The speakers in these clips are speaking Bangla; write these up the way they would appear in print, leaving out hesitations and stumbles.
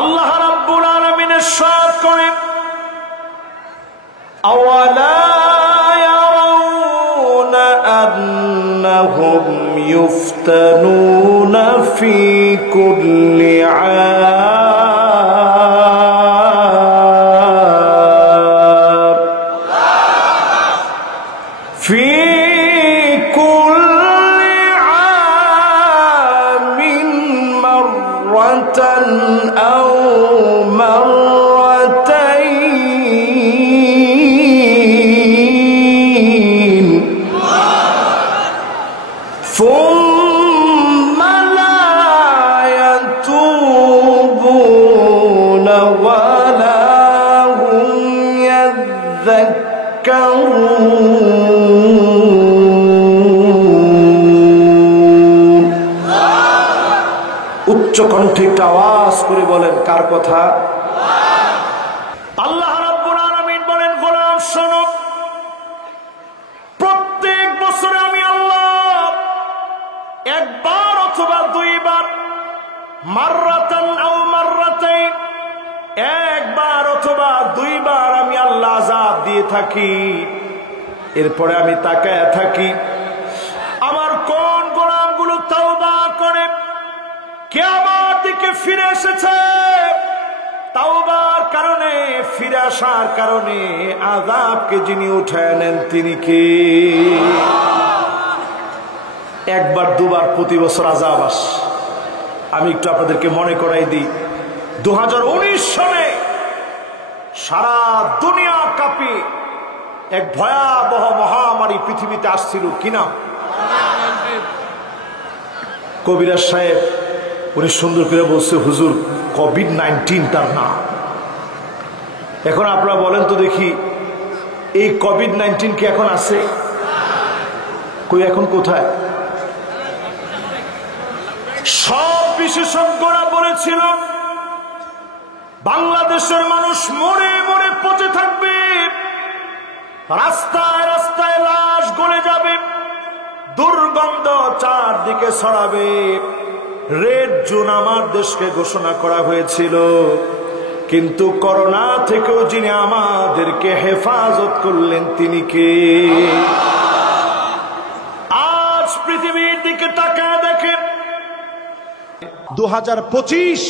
আল্লাহ রাব্বুল আলামিন ইরশাদ করেন, আওয়ালা ইয়ারাউনা আন্নাহুম ইফতানুনা ফি কুল্লি আম ফি কুল্লি আমিন মাররাতান আও মাররাতাইন ثم لا يتوبون ولا هم يذكرون। উচ্চ কণ্ঠে একটা আওয়াজ করে বলেন, কার কথা? আল্লাহ রাব্বুল আলামিন বলেন, গোলাম শোনো, প্রত্যেক বছরে আমি আল্লাহ একবার অথবা দুইবার, মাররাতান আও মাররাতাইন, একবার অথবা দুইবার আমি আল্লাহ আযাব দিয়ে থাকি। এরপরে আমি তাকায় থাকি আমার কোন গোলামগুলো তাওবা করে কে আমার দিকে ফিরে এসেছে। তাওবার কারণে, ফিরে আসার কারণে আযাবকে যিনি উঠায় নেন তিনি কে? একবার দুবার প্রতি বছর আযাব আসে। আমি একটু আপনাদেরকে মনে করাই দিই, 2019 সালে সারা দুনিয়া কাঁপিয়ে এক ভয়াবহ মহামারী পৃথিবীতে আসছিল, কিনা? কবিরাজ সাহেব উনি সুন্দর করে বলছে, হুজুর কোভিড-19 তার নাম। এখন আপনারা বলেন তো দেখি, এই কোভিড-19 কি এখন আছে? কই, এখন কোথায়? সব বিশেষজ্ঞরা বলেছিল বাংলাদেশের মানুষ মরে মরে পচে থাকবে, রাস্তায় রাস্তায় লাশ গলে যাবে, দুর্গন্ধ চারদিকে ছড়াবে। রেড জোন আমার দেশকে ঘোষণা করা হয়েছিল, কিন্তু করোনা থেকেও যিনি আমাদেরকে হেফাজত করলেন তিনি কে? আজ পৃথিবীর দিকে তাকায় দেখেন, 2025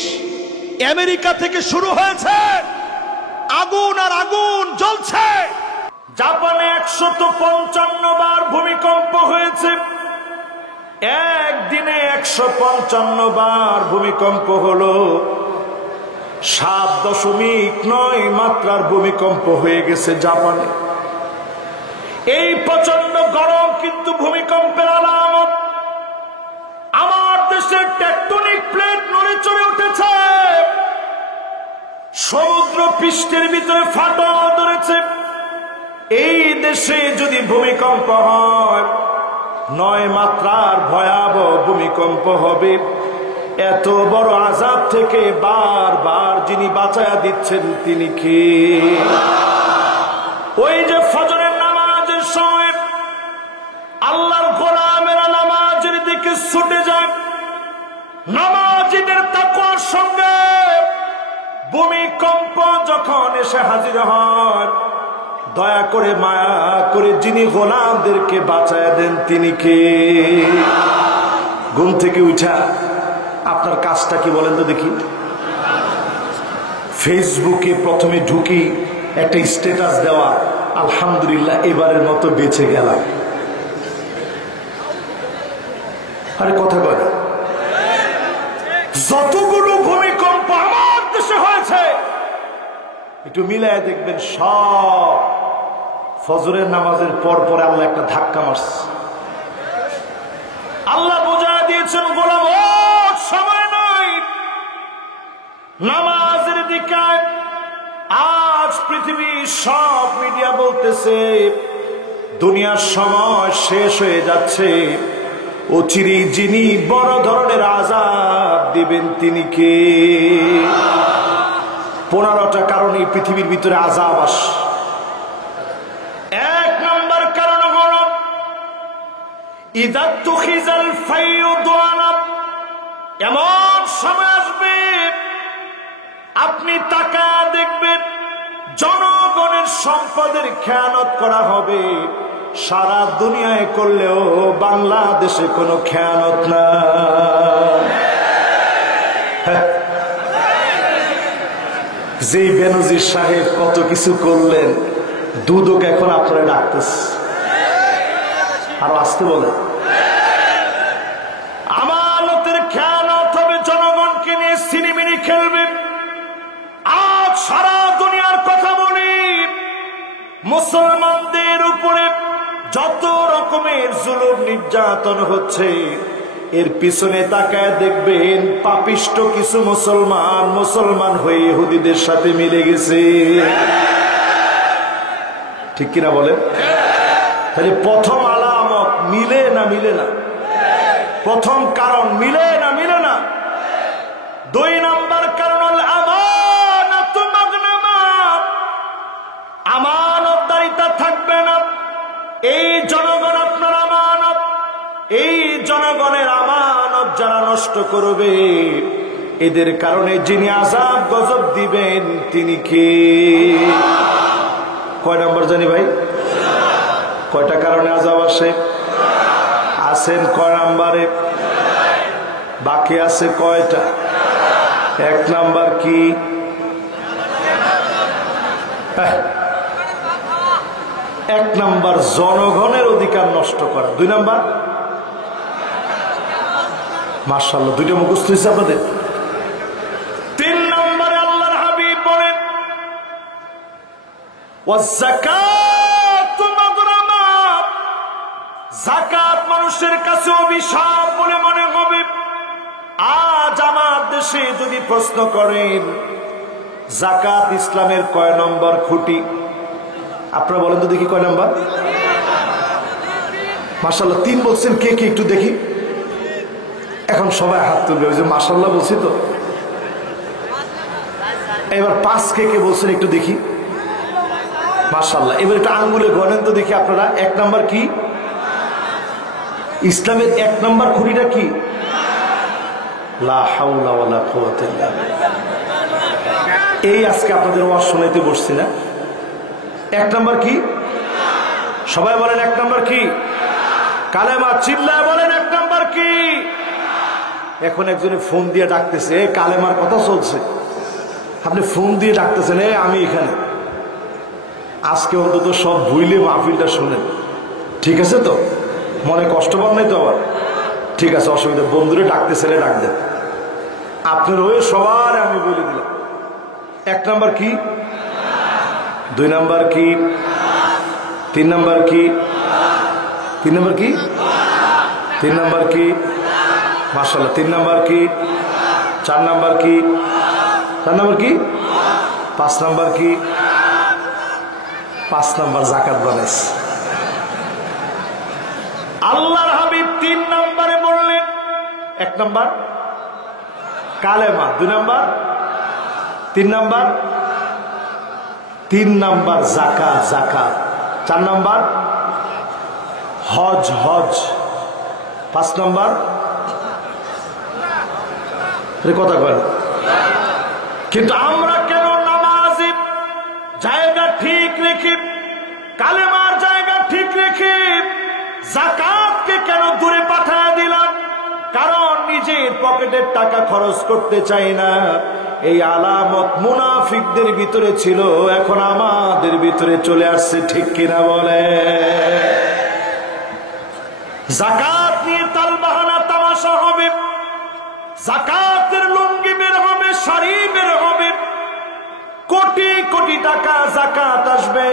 আমেরিকা থেকে শুরু হয়েছে, আগুন আর আগুন জ্বলছে। জাপানে 155 বার ভূমিকম্প হয়েছে, একদিনে 155 বার ভূমিকম্প হলো। 7.9 মাত্রার ভূমিকম্প হয়ে গেছে জাপানে। এই প্রচন্ড গরম কিন্তু ভূমিকম্পের আলামত। আমার দেশের টেকটনিক প্লেট নড়ে চড়ে উঠেছে, সমুদ্র পৃষ্ঠের ভিতরে ফাটল ধরেছে। এই দেশে যদি ভূমিকম্প হয়, 9 মাত্রার ভয়াবহ ভূমিকম্প হবে। এত বড় আযাব থেকে বারবার যিনি বাঁচায়া দিচ্ছেন তিনি কে? ওই যে ফজরের নামাজের সময় আল্লাহর গোলামেরা নামাজের দিকে ছুটে যায়, নামাজীদের তাকওয়ার সঙ্গে ভূমিকম্প যখন এসে হাজির হয়, দয়া করে মায়া করে যিনি গোলামদেরকে বাঁচায় দেন তিনি কে? ঘুম থেকে উঠা আপনার কাজটা কি বলেন তো দেখি? ফেসবুকে প্রথমে ঢুকি একটা স্ট্যাটাস দেওয়া, আলহামদুলিল্লাহ এবারের মতো বেঁচে গেলাম। আরে কথা বলে, যতগুলো ভূমিকম্প আমার দেশে হয়েছে একটু মিলায় দেখবেন, সব ফজরের নামাজের পর পরে আল্লাহ একটা ধাক্কা মারছে। আল্লাহ বোঝায় দিয়েছেন, গোলাম সময় নাই, নামাজের দিকে। আজ পৃথিবীর সব মিডিয়া বলতেছে দুনিয়ার সময় শেষ হয়ে যাচ্ছে, অচিরে যিনি বড় ধরনের আযাব দিবেন তিনি কে? 15টা কারণে পৃথিবীর ভিতরে আযাব আসে। 1 নম্বর কারণ হল ইযা তুখিজাল ফাইয়ুদানা, এমন সময় আসবে আপনি তাকায়া দেখবেন জনগণের সম্পদের খেয়ানত করা হবে, সারা দুনিয়ায় করলেও বাংলাদেশে কোনো খেয়ানত না। যেই বেনজির সাহেব কত কিছু করলেন, দুদক এখন আপনারা ডাকতেছে, আরো আসতে বলে। আমানতের খেয়ানত হবে, জনগণকে নিয়ে সিনেমিনি খেলবে। আজ সারা দুনিয়ার কথা বলি, মুসলমানদের উপরে যত রকমের জুলুম নির্যাতন হচ্ছে, এর পিছনে তাকায় দেখবেন পাপিষ্ট কিছু মুসলমান হয়ে ইহুদিদের সাথে মিলে গেছে। ঠিক কিনা বলেন? তাহলে প্রথম আলামত মিলে না মিলে না? প্রথম কারণ মিলে না মিলে না? 2 নাম্বার কারণ হল আমানাতু মাগনামা, আমানতদারিতা থাকবে না। এই জনগণ আপনার আমানত, এই জনগণের আমানত যারা নষ্ট করবে, এদের কারণে যিনি আযাব গজব দিবেন তিনি কে? কয় নাম্বার জানি ভাই? কয়টা কারণে আযাব আসে? আসেন কয় নাম্বারে? বাকি আছে কয়টা? 1 নাম্বার কি? 1 নাম্বার জনগণের অধিকার নষ্ট করা। 2 নাম্বার, মাশাআল্লাহ 2টা মুখস্থ হয়েছে আপনাদের। 3 নম্বরে আল্লাহর হাবিব বলেন ওয়াযাকাতু মাগরামা, যাকাত মানুষের কাছে অভিশাপ বলে মনে হবে। আজ আমার দেশে যদি প্রশ্ন করেন যাকাত ইসলামের কয় নম্বর খুঁটি, আপনারা বলেন তো দেখি কয় নম্বর? মাশাআল্লাহ 3 বলছেন। কে কে একটু দেখি? এখন সবাই হাত তুলবে, ওই যে মাশাআল্লাহ বলছি তো। এবার 5 কে কে বলছেন একটু দেখি? মাশাআল্লাহ। এবার একটু আঙ্গুলে গণেন তো দেখি আপনারা। 1 নাম্বার কি? ইসলামের 1 নাম্বার খুঁটিটা কি? লা হাওলা ওয়ালা কুওয়াতা ইল্লা বিল্লাহ। এই আজকে আপনাদের ওয়াজ শোনাইতে বসছি না। 1 নাম্বার কি? সবাই বলেন 1 নাম্বার কি? কালেমা। চিল্লায় বলেন 1 নাম্বার কি? এখন একজনে ফোন দিয়ে ডাকতেছে, কালেমার কথা চলছে, আপনি ফোন দিয়ে ডাকতেছেন আমি এখানে। আজকে অন্তত সব ভুইলে মাহফিলটা শুনেন, ঠিক আছে তো? মনে কষ্ট পান নাই তো আবার? ঠিক আছে, অসুবিধা। বন্ধুরে ডাকতেছিলে ডাক দেন, আপনার হয়ে সবার আমি বলে দিলাম। 1 নাম্বার কি? 2 নাম্বার কি? 3 নাম্বার কি? 3 নাম্বার কি? 3 নাম্বার কি? মাশাআল্লাহ। 3 নাম্বার কি? 4 নাম্বার কি? 4 নাম্বার কি? 5 নাম্বার কি? 5 নাম্বার যাকাত বানাইছে। আল্লাহর হাবিব 3 নম্বরে বললেন 1 নাম্বার কালেমা, 2 নাম্বার, 3 নাম্বার, 3 নাম্বার যাকাত, যাকাত, 4 নাম্বার হজ, হজ, 5 নাম্বার কথা বলেন। কিন্তু আমরা কেন নামাজি জায়গা ঠিক রেখে, কালেমার জায়গা ঠিক রেখে যাকাতকে কেন দূরে পাঠায় দিলাম? কারণ নিজের পকেটের টাকা খরচ করতে চাই না। এই আলামত মুনাফিকদের ভিতরে ছিল, এখন আমাদের ভিতরে চলে আসছে। ঠিক কিনা বলে? যাকাত নিয়ে তালবাহানা তামাশা হবে, যাকাতের লুঙ্গি বের হবে, শাড়ি বের হবে, কোটি কোটি টাকা যাকাত আসবে,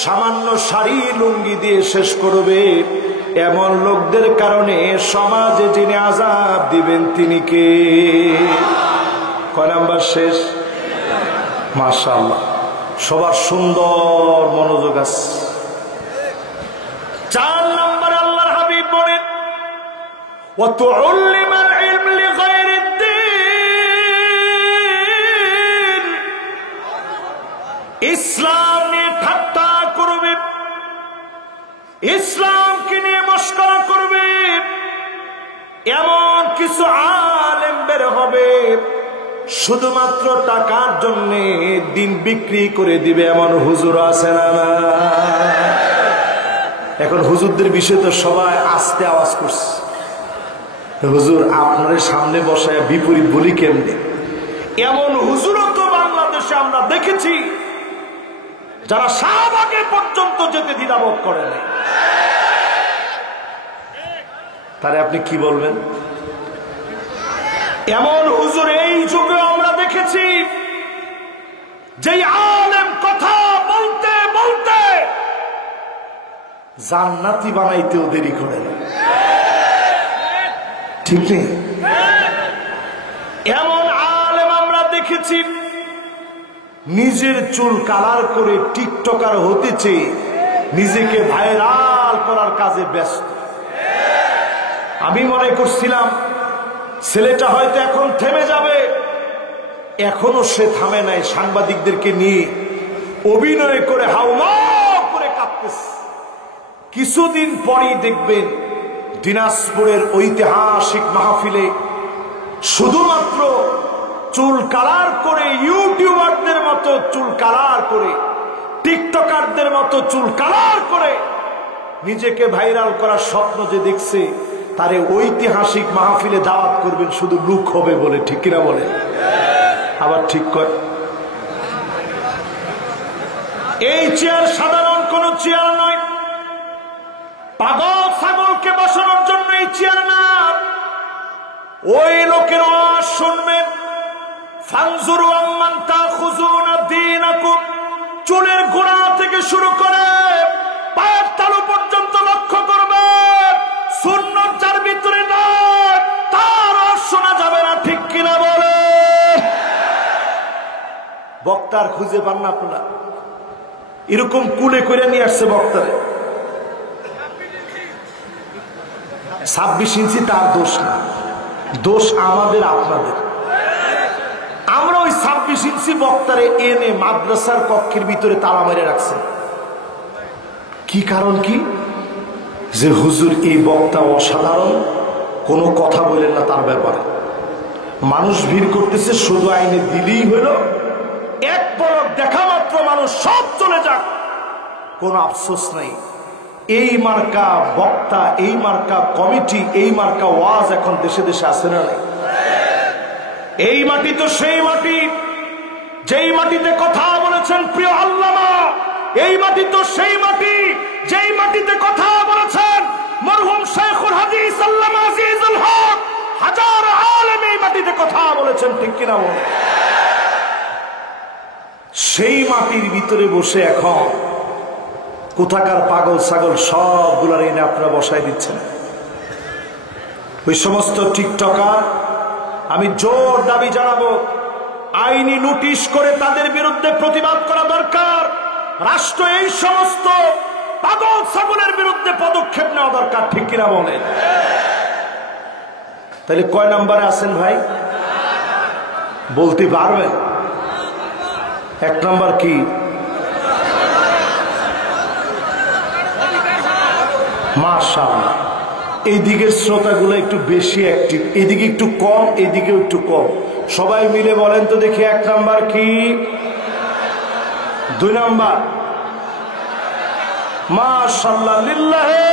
সামান্য শাড়ি লুঙ্গি দিয়ে শেষ করবে। এমন লোকদের কারণে সমাজে যিনি আযাব দিবেন তিনি কে? কয় নাম্বার শেষ? মাশাআল্লাহ, সবার সুন্দর মনোযোগ আছে। 4 নম্বরে আল্লাহর হাবিব বলেন ওয়াতুল্লিমাল ইলম লিগায়রিদ্দিন, ইসলাম নিয়ে ঠাট্টা করবে, ইসলামকে নিয়ে মস্করা করবে, এমন কিছু আলেম বের হবে শুধুমাত্র টাকার জন্য দিন বিক্রি করে দিবে এমন হুজুর আছে না? এখন হুজুরদের বিষয়ে তো সবাই আস্তে আওয়াজ করছে, হুজুর আপনার সামনে বসায় বিপরীত বলি কেমনে? এমন হুজুরও তো বাংলাদেশে আমরা দেখেছি যারা শাহবাগে পর্যন্ত যেতে দ্বিধাবোধ করে না। তারে আপনি কি বলবেন? এমন হুজুর এই যুগে আমরা দেখেছি যে আলেম কথা বলতে বলতে জান্নাতি বানাইতেও দেরি করে না, ঠিক নেই? এমন আলেম আমরা দেখেছি নিজের চুল কালার করে টিকটকার হতেছে, নিজেকে ভাইরাল করার কাজে ব্যস্ত। আমি মনে করছিলাম ছেলেটা হয়তো এখন থেমে যাবে, এখনো সে থামে নাই। সাংবাদিকদেরকে নিয়ে অভিনয় করে হাউমাউ করে কাঁদতেছে। কিছুদিন পরেই দেখবেন দিনাজপুরের ঐতিহাসিক মাহফিলে শুধুমাত্র চুল কালার করে, ইউটিউবারদের মতো চুল কালার করে, টিকটকারদের মতো চুল কালার করে নিজেকে ভাইরাল করার স্বপ্ন যে দেখছে, তারে ঐতিহাসিক মাহফিলে দাওয়াত করবেন শুধু লুক হবে বলে, ঠিক কিনা বলে? আবার ঠিক কর। এই চেয়ার সাধারণ কোন চেয়ার নয়, পাগল ছাগলকে বসানোর জন্য এই চেয়ার না। ওই লোকের আওয়াজ শুনবেন, ফানজুরু আম্মান তাখুযুনা দীনাকুম, চুলের গোড়া থেকে শুরু করে পায়ের তালু পর্যন্ত লক্ষ্য করবেন। সুন্নাত যার ভিতরে নাই তার শোনা যাবে না, ঠিক কিনা বলে? বক্তার খুঁজে পান না আপনারা? এরকম কুলে করে নিয়ে আসছে বক্তারে। 26 ইঞ্চি তার দোষ না, দোষ আমাদের আপনাদের। আমরা ওই 26 ইঞ্চি বক্তারে এনে মাদ্রাসার কক্ষের ভিতরে তালা মেরে রাখছেন। কি কারণ? কি যে হুজুর এই বক্তা অসাধারণ, কোনো কথা বলেন না তার ব্যাপারে। মানুষ ভিড় করতেছে, শুধু আইনে দিলেই হলো, এক পলক দেখা মাত্র মানুষ সব চলে যাক, কোনো আফসোস নাই। এই মার্কা বক্তা, এই মার্কা কমিটি, এই মার্কা ওয়াজ এখন দেশে দেশে আসে না? এই মাটি তো সেই মাটি যেই মাটিতে কথা বলেছেন প্রিয় আল্লামা। এই মাটি তো সেই মাটি যেই মাটিতে কথা বলেছেন মরহুম শেখুল হাদিস আল্লামা আজিজুল হক। হাজার আলেম এই মাটিতে কথা বলেছেন, ঠিক কিনা বল? সেই মাটির ভিতরে বসে এখন কোথাকার পাগল ছাগল সবগুলার এনে আপনারা বসাই দিচ্ছেন। ওই সমস্ত টিকটকার আমি জোর দাবি জানাবো, আইনি নোটিশ করে তাদের বিরুদ্ধে প্রতিবাদ করা দরকার। রাষ্ট্র এই সমস্ত পাগল ছাগলের বিরুদ্ধে পদক্ষেপ নেওয়া দরকার, ঠিক কিনা বলেন? তাহলে কয় নম্বরে আছেন ভাই বলতে পারবেন? 1 নম্বর কি? মাশাআল্লাহ, এই দিকের শ্রোতাগুলো একটু বেশি অ্যাক্টিভ, এদিকে একটু কম, এদিকেও একটু কম। সবাই মিলে বলেন তো দেখি 1 নাম্বার কি? 2 নাম্বার? মাশাআল্লাহ, লিল্লাহে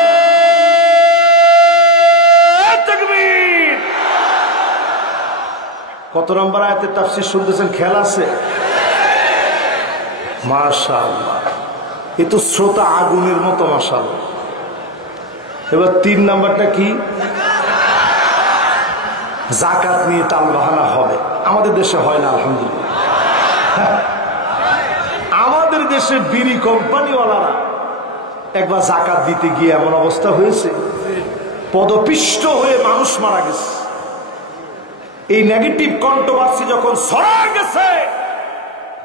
তাকবীর। কত নম্বর আয়াতের তাফসীর শুনতেছেন? খেয়াল আছে? মাশাআল্লাহ, এ তো শ্রোতা আগুনের মতো। মাশাআল্লাহ। এবার 3 নাম্বারটা কি? যাকাত নিয়ে টাল বাহানা হবে। আমাদের দেশে হয় না, আলহামদুলিল্লাহ। আমাদের দেশে বিড়ি কোম্পানিওয়ালারা একবার যাকাত দিতে গিয়ে এমন অবস্থা হয়েছে, পদপিষ্ট হয়ে মানুষ মারা গেছে। এই নেগেটিভ কন্ট্রোভার্সি যখন ছড়ায় গেছে,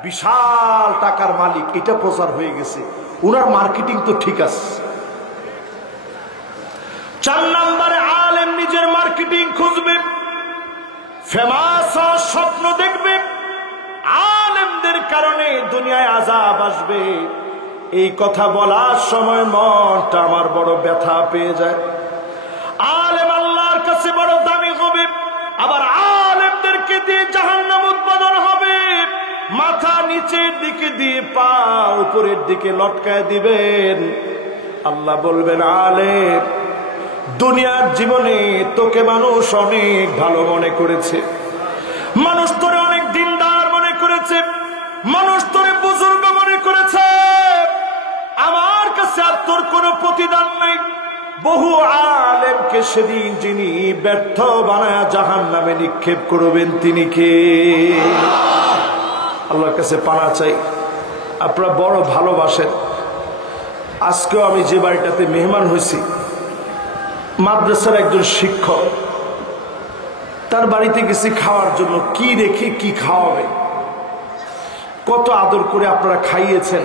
বিশাল টাকার মালিক এটা প্রচার হয়ে গেছে, ওনার মার্কেটিং তো ঠিক আছে। 4 নম্বরে আলেম নিজের মার্কেটিং খুঁজবে, ফেমাস স্বপ্ন দেখবে, আলেমদের কারণে দুনিয়ায় আযাব আসবে। এই কথা বলার সময় মনটা আমার বড় ব্যথা পেয়ে যায়। আলেম আল্লাহর কাছে বড় দামি হবে, আবার আলেমদেরকে দিয়ে জাহান্নামে নিচের দিকে দিয়ে পা উপরের দিকে লটকায় দিবেন। আল্লাহ বলবেন, আলেম, দুনিয়ার জীবনে তোকে মানুষ অনেক ভালো মনে করেছে, মানুষ তোরে অনেক দিনদার মনে করেছে, মানুষ তোরে বুজুর্গ মনে করেছে, আমার কাছে আর তোর কোনো প্রতিদান নেই। বহু আলেমকে সেদিন যিনি ব্যর্থ বানায়া জাহান্নামে নিক্ষেপ করবেন তিনি কে? আল্লাহর কাছে পানা চাই। আপনারা বড় ভালোবাসেন। আজকেও আমি যে বাড়িটাতে মেহমান হয়েছি, মাদ্রাসার একজন শিক্ষক, তার বাড়িতে গেছি খাওয়ার জন্য। কি রেখে কি খাওয়াবে, কত আদর করে আপনারা খাইয়েছেন,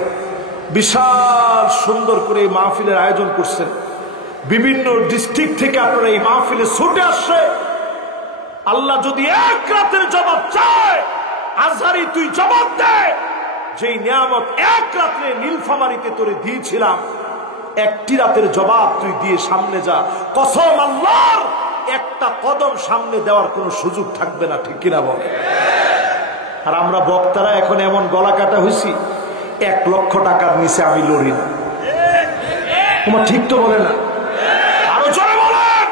বিশাল সুন্দর করে এই মাহফিলের আয়োজন করছেন। বিভিন্ন ডিস্ট্রিক্ট থেকে আপনারা এই মাহফিলে ছুটে আসছে। আল্লাহ যদি এক রাতের জবাব চায়, আজহারি তুই জবাব দে, যেই নিয়ামত এক রাত্রে নীলফামারীতে তোরে দিয়েছিলাম, একটি রাতের জবাব তুই দিয়ে সামনে যা। কসম আল্লাহর, একটা কদম সামনে দেওয়ার কোনো সুযোগ থাকবে না, ঠিক কিনা বলে? আর আমরা বক্তারা এখন এমন গলা কাটা হয়েছি, 1 লক্ষ টাকার নিচে আমি লড়ি না। তোমার ঠিক তো বলে না? আরো জোরে বলেন।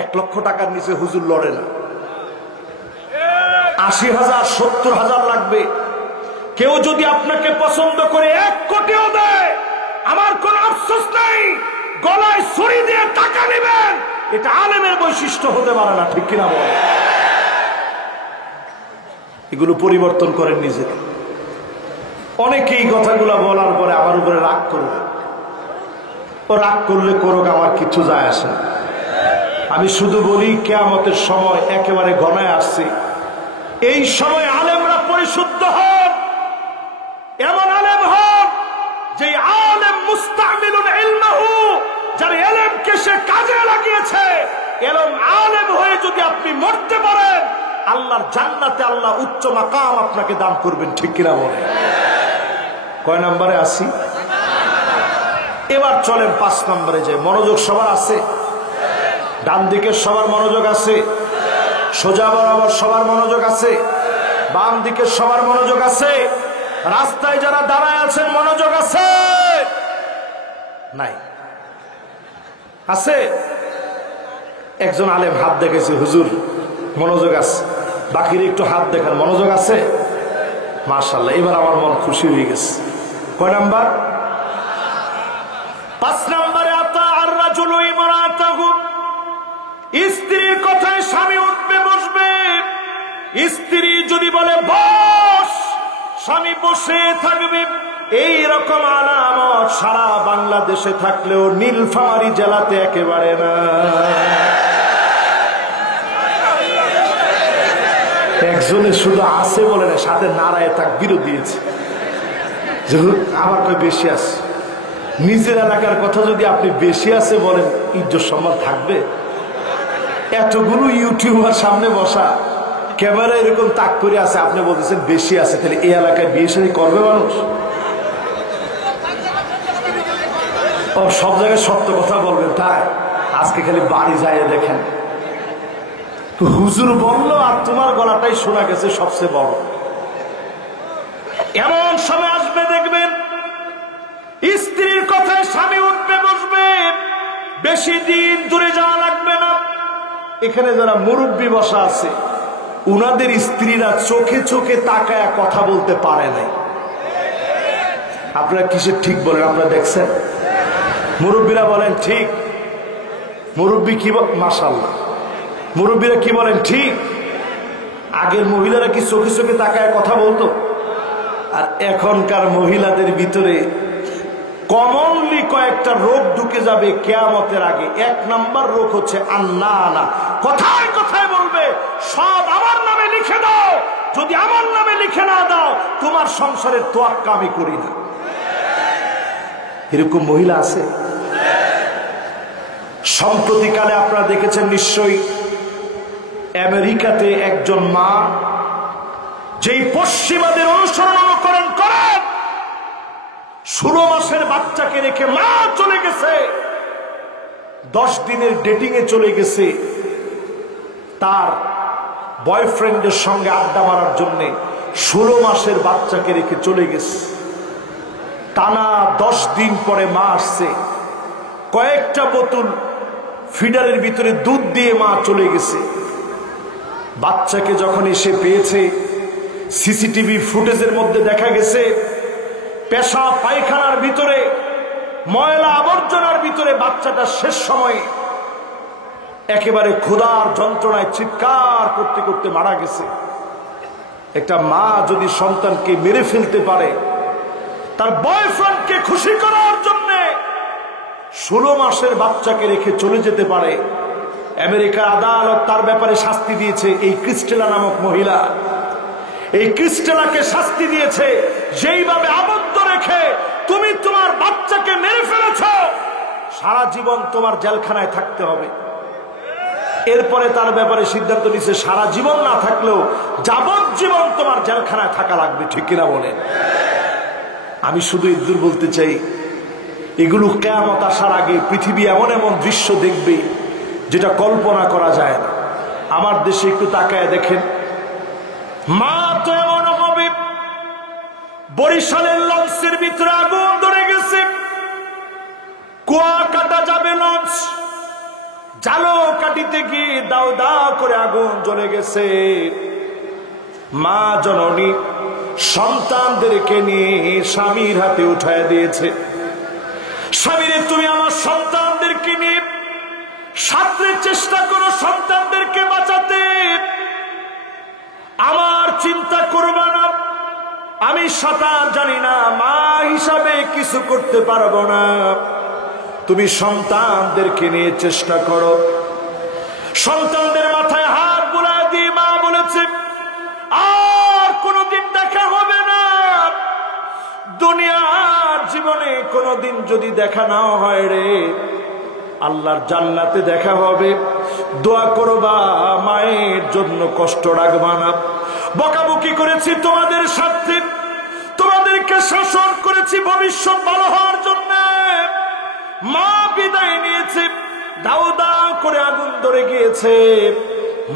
1 লক্ষ টাকার নিচে হুজুর লড়ে না। 80,000 70,000 লাগবে। কেউ যদি আপনাকে পছন্দ করে 1 কোটিও দেয়, আমার কোন আফসোস নেই। গলায় ছুরি দিয়ে টাকা নেবেন, এটা আলেমের বৈশিষ্ট্য হতে পারে না, ঠিক কিনা বলেন? এগুলো পরিবর্তন করেন নিজেকে। অনেকেই কথাগুলো বলার পরে আমার উপরে রাগ করবে। ও রাগ করলে করুক, আমার কিছু যায় আসে না। আমি শুধু বলি, কিয়ামতের সময় একেবারে ঘনায় আসছে। এই সময় আলেমরা পরিশুদ্ধ হন, এমন আলেম হন যে আলেম মুস্তামিলুন ইলমাহু, যার ইলমকে সে কাজে লাগিয়েছে। এলম আলেম হয়ে যদি আপনি মরতে পারেন, আল্লাহর জান্নাতে আল্লাহ উচ্চ মাকাম আপনাকে দান করবেন, ঠিক কিনা বলেন? কয় নম্বরে আসি? এবার চলেন 5 নম্বরে যাই। মনোযোগ সবার আছে? ডান দিকের সবার মনোযোগ আছে? সোজা বরাবর সবার মনোযোগ আছে? বাম দিকের সবার মনোযোগ আছে? রাস্তায় যারা দাঁড়ায় আছেন মনোযোগ আছে? নাই? আছে? একজন আলেম হাত দেখেছে, হুজুর মনোযোগ আছে। বাকির একটু হাত দেখান, মনোযোগ আছে? মাশাআল্লাহ, এবার আমার মন খুশি হয়ে গেছে। কয় নাম্বার? 5 নম্বরে আতা আর রাজুলু ইমরাতাহু, স্ত্রীর কথায় স্বামী উঠবে বসবে। স্ত্রী যদি বলে বস, স্বামী বসে থাকবে। এই রকম আলামত সারা বাংলাদেশে থাকলেও নীলফামারী জেলাতে একেবারে না। একজনে শুধু আছে বলে না, সাথে নারায় তাকবীরও দিয়েছে। আমার কই বেশি আছে। নিজের এলাকার কথা যদি আপনি বেশি আছে বলেন, ইজ্জত সম্মান থাকবে? এতগুলো ইউটিউবার সামনে বসা, ক্যামেরা এরকম তাক করে আছে, আপনি বলতেছেন বেশি আছে, তাহলে এই এলাকায় বিয়ে শাদী করবে মানুষ? ও সব জায়গায় সত্য কথা বলবেন, তাই আজকে খালি বাড়ি যায় দেখেন, হুজুর বললো আর তোমার গলাটাই শোনা গেছে সবচেয়ে বড়। এমন সময় আসবে দেখবেন স্ত্রীর কথায় স্বামী উঠবে বসবে। বেশি দিন দূরে যাওয়া লাগবে না। এখানে যারা মুরব্বী বসা আছে, উনাদের স্ত্রীরা চোখে চোখে তাকায় কথা বলতে পারে নাই। আপনারা কিসের ঠিক বলেন? আপনারা দেখছেন? মুরব্বীরা বলেন ঠিক। মুরব্বী কি? মাশাআল্লাহ, মুরব্বীরা কি বলেন? ঠিক। আগের মহিলারা কি চোখে চোখে তাকায় কথা বলতো? আর এখনকার মহিলাদের ভিতরে কমনলি কয়েকটা রোগ ঢুকে যাবে কিয়ামতের আগে। 1 নাম্বার রোগ হচ্ছে আন্নানা। কথায় কথায় বলবে সব আমার নামে লিখে দাও, যদি আমার নামে লিখে না দাও তোমার সংসারের তোয়াক্কা আমি করি না। এরকম মহিলা আছে। সম্প্রতিকালে আপনারা দেখেছেন নিশ্চয়ই, আমেরিকাতে একজন মা, যেই পশ্চিমাদের অনুসরণ অনুকরণ করেন, 16 মাসের বাচ্চাকে রেখে মা চলে গেছে, 10 দিনের ডেটিং এ চলে গেছে তার বয়ফ্রেন্ডের সঙ্গে আড্ডা মারার জন্য। 16 মাসের বাচ্চাকে রেখে চলে গেছে। টানা 10 দিন পরে মা আসছে, কয়েকটা বোতল ফিডারের ভিতরে দুধ দিয়ে মা চলে গেছে। বাচ্চাকে যখন এসে পেয়েছে, সিসিটিভি ফুটেজের মধ্যে দেখা গেছে পেশাব পায়খানার ভিতরে, ময়লা আবর্জনার ভিতরে বাচ্চাটা শেষ সময়ে একেবারে ক্ষুধার যন্ত্রণায় চিৎকার করতে করতে মারা গেছে। একটা মা যদি সন্তানকে মেরে ফেলতে পারে, তার বয়ফ্রেন্ডকে খুশি করার জন্য 16 মাসের বাচ্চাকে রেখে চলে যেতে পারে, আমেরিকার আদালত তার ব্যাপারে শাস্তি দিয়েছে। এই ক্রিস্টেলা নামক মহিলা, এই ক্রিস্টেলাকে শাস্তি দিয়েছে, যেইভাবে আবদ্ধ রেখে তুমি তোমার বাচ্চাকে মেরে ফেলেছ, সারা জীবন তোমার জেলখানায় থাকতে হবে। এরপরে তার ব্যাপারে সিদ্ধান্ত নিয়েছে সারা জীবন না থাকলেও যাবজ্জীবন তোমার জেলখানায় থাকা লাগবে। ঠিক কিনা বলেন? আমি শুধু ইদ্দুর বলতে চাই, এগুলো কিয়ামত আসার আগে পৃথিবী এমন এমন দৃশ্য দেখবে যেটা কল্পনা করা যায় না। আমার দেশে একটু তাকায় দেখেন, মা তো এমন হবে, বরিশালের লঞ্চের ভিতরে আগুন ধরে গেছে, কুয়া কাটা যাবে লঞ্চ, জালো কাটিতে গিয়ে দাও দাও করে আগুন জ্বলে গেছে। মা জননী সন্তানদেরকে নিয়ে স্বামীর হাতে উঠায় দিয়েছে, স্বামীরে তুমি আমার সন্তানদেরকে নিয়ে সাঁতরে চেষ্টা করো সন্তানদেরকে বাঁচাতে, আমার চিন্তা করবা না, আমি সাঁতার জানি না, মা হিসাবে কিছু করতে পারবো না, তুমি সন্তানদেরকে নিয়ে চেষ্টা করো। সন্তানদের মাথায় হাত বুলায় দিয়ে মা বলেছে, আর কোনদিন দেখা হবে না, দুনিয়ার জীবনে কোনদিন যদি দেখা না হয় রে, আল্লাহর জান্নাতে দেখা হবে। দোয়া করবা, মায়ের জন্য কষ্ট রাখবা না। বকাবকি করেছি তোমাদের সাথে, তোমাদেরকে শাসন করেছি ভবিষ্যৎ ভালো হওয়ার জন্য। মা বিদায় নিয়েছে, দাও দাও করে আগুন ধরে গিয়েছে,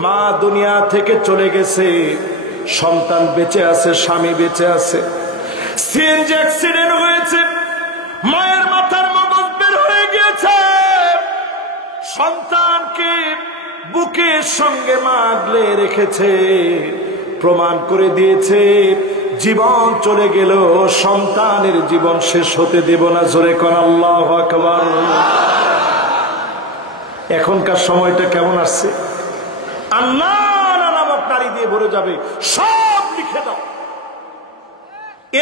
মা দুনিয়া থেকে চলে গেছে, সন্তান বেঁচে আছে, স্বামী বেঁচে আছে। সিএনজি অ্যাক্সিডেন্ট হয়েছে, মায়ের মাথার মগজ বের হয়ে গিয়েছে, সন্তানকে বুকের সঙ্গে মা আগলে রেখেছে, প্রমাণ করে দিয়েছে জীবন চলে গেল, সন্তানের জীবন শেষ হতে দেব না। জোরে কোন আল্লাহু আকবার। এখনকার সময়টা কেমন আসছে, আল্লাহ নামক নারী দিয়ে ভরে যাবে, সব লিখে দাও।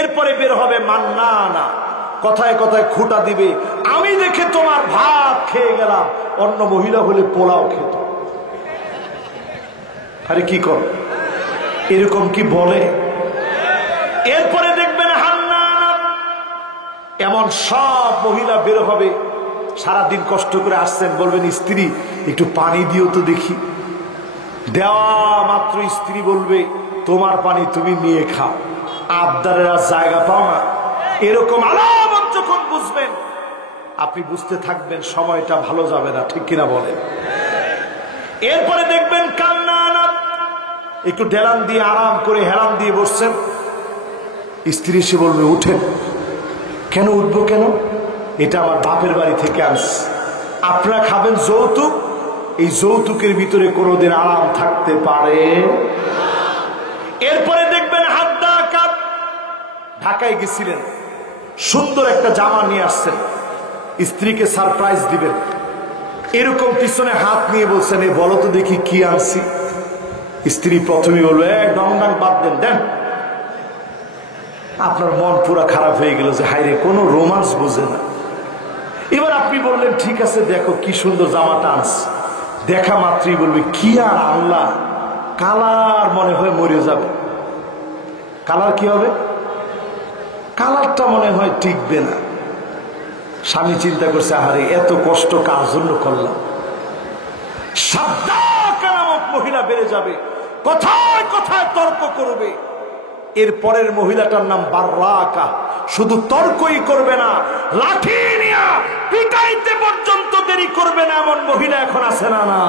এরপরে বের হবে মান্নানা, কথায় কথায় খুঁটা দিবে, আমি দেখে তোমার ভাত খেয়ে গেলাম, অন্য মহিলা হলে পোলাও খেত। আরে কি কর, এরকম কি বলে? এরপরে দেখবেন হান্নানা, এমন সব মহিলা বের হবে, সারাদিন কষ্ট করে আসছেন, বলবেন স্ত্রী একটু পানি দিও তো দেখি, দেওয়া মাত্র স্ত্রী বলবে তোমার পানি তুমি নিয়ে খাও, আবদারের আর জায়গা পাও না। এরকম আলামত যখন বুঝবেন, আপনি বুঝতে থাকবেন সময়টা ভালো যাবে না। ঠিক কিনা বলেন? এরপরে দেখবেন কান্না, একটু ঢেলান দিয়ে আরাম করে হেলান দিয়ে বসছেন, স্ত্রী এসে বলবে উঠেন। কেন উঠবো কেন? এটা আমার বাপের বাড়ি থেকে আনছি, আপনারা খাবেন যৌতুক, এই যৌতুকের ভিতরে কোনোদিন আরাম থাকতে পারে। এরপরে দেখবেন হাদ্দা কাপ, ঢাকায় গেছিলেন, সুন্দর একটা জামা নিয়ে আসছেন, স্ত্রীকে সারপ্রাইজ দিবেন, এরকম পিছনে হাত নিয়ে বলছেন এ বলো তো দেখি কি আনছি। স্ত্রী প্রথমে বলবে ডং ডাং বাদ দেন, দেন। আপনার মন পুরা খারাপ হয়ে গেল যে হায়রে কোনো রোমান্স বোঝে না। এবার আপনি বললেন ঠিক আছে দেখো কি সুন্দর জামাটা আনছি, দেখা মাত্রই বলবে কি আর আল্লাহ, কালার মনে হয় মরে যাবে। কালার কি হবে? কালারটা মনে হয় টিকবে না। স্বামী চিন্তা করছে আহারে এত কষ্ট কার জন্য করলাম। সাদ্দাকা নামক মহিলা বেড়ে যাবে, কথায় কথায় তর্ক করবে। এর পরের মহিলাটার নাম বাররাকা, শুধু তর্কই করবে না, লাঠি নিয়ে পিটাইতে পর্যন্ত দেরি করবে না, এমন মহিলা এখন আছে না? না,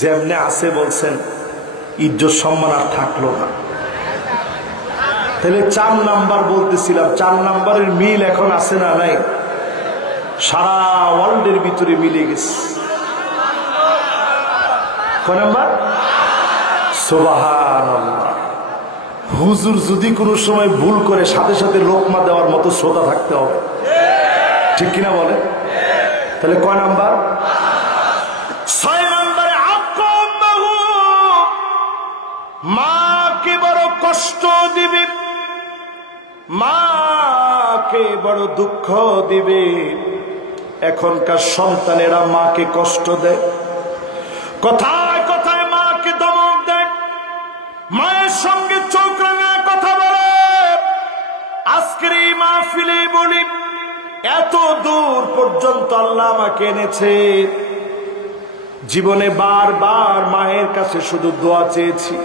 যেমনে আছে বলছেন ইজ্জত সম্মান আর থাকলো না। তাহলে 4 নাম্বার বলতেছিলাম, 4 নাম্বারের মিল এখন আছে না নাই? সারা ওয়ার্ল্ডের ভিতরে মিলে গেছে। কয় নাম্বার? সুবহানাল্লাহ। হুজুর যদি কোনো সময় ভুল করে সাথে সাথে লোকমা দেওয়ার মতো শ্রোতা থাকতে হবে, ঠিক কিনা বলে? তাহলে কয় নাম্বার? 6 নাম্বারে মাকে বড় কষ্ট দিবে, মাকে বড় দুঃখ দিবে। এখনকার সন্তানেরা মাকে কষ্ট দেয়, কথায় কথায় মাকে ধমক দেয়, মায়ের সঙ্গে চোখ রাঙা কথা বলে। আজকের এই মাহফিলে বলি, এত দূর পর্যন্ত আল্লাহ আমাকে এনেছে, জীবনে বারবার মায়ের কাছে শুধু দোয়া চেয়েছি।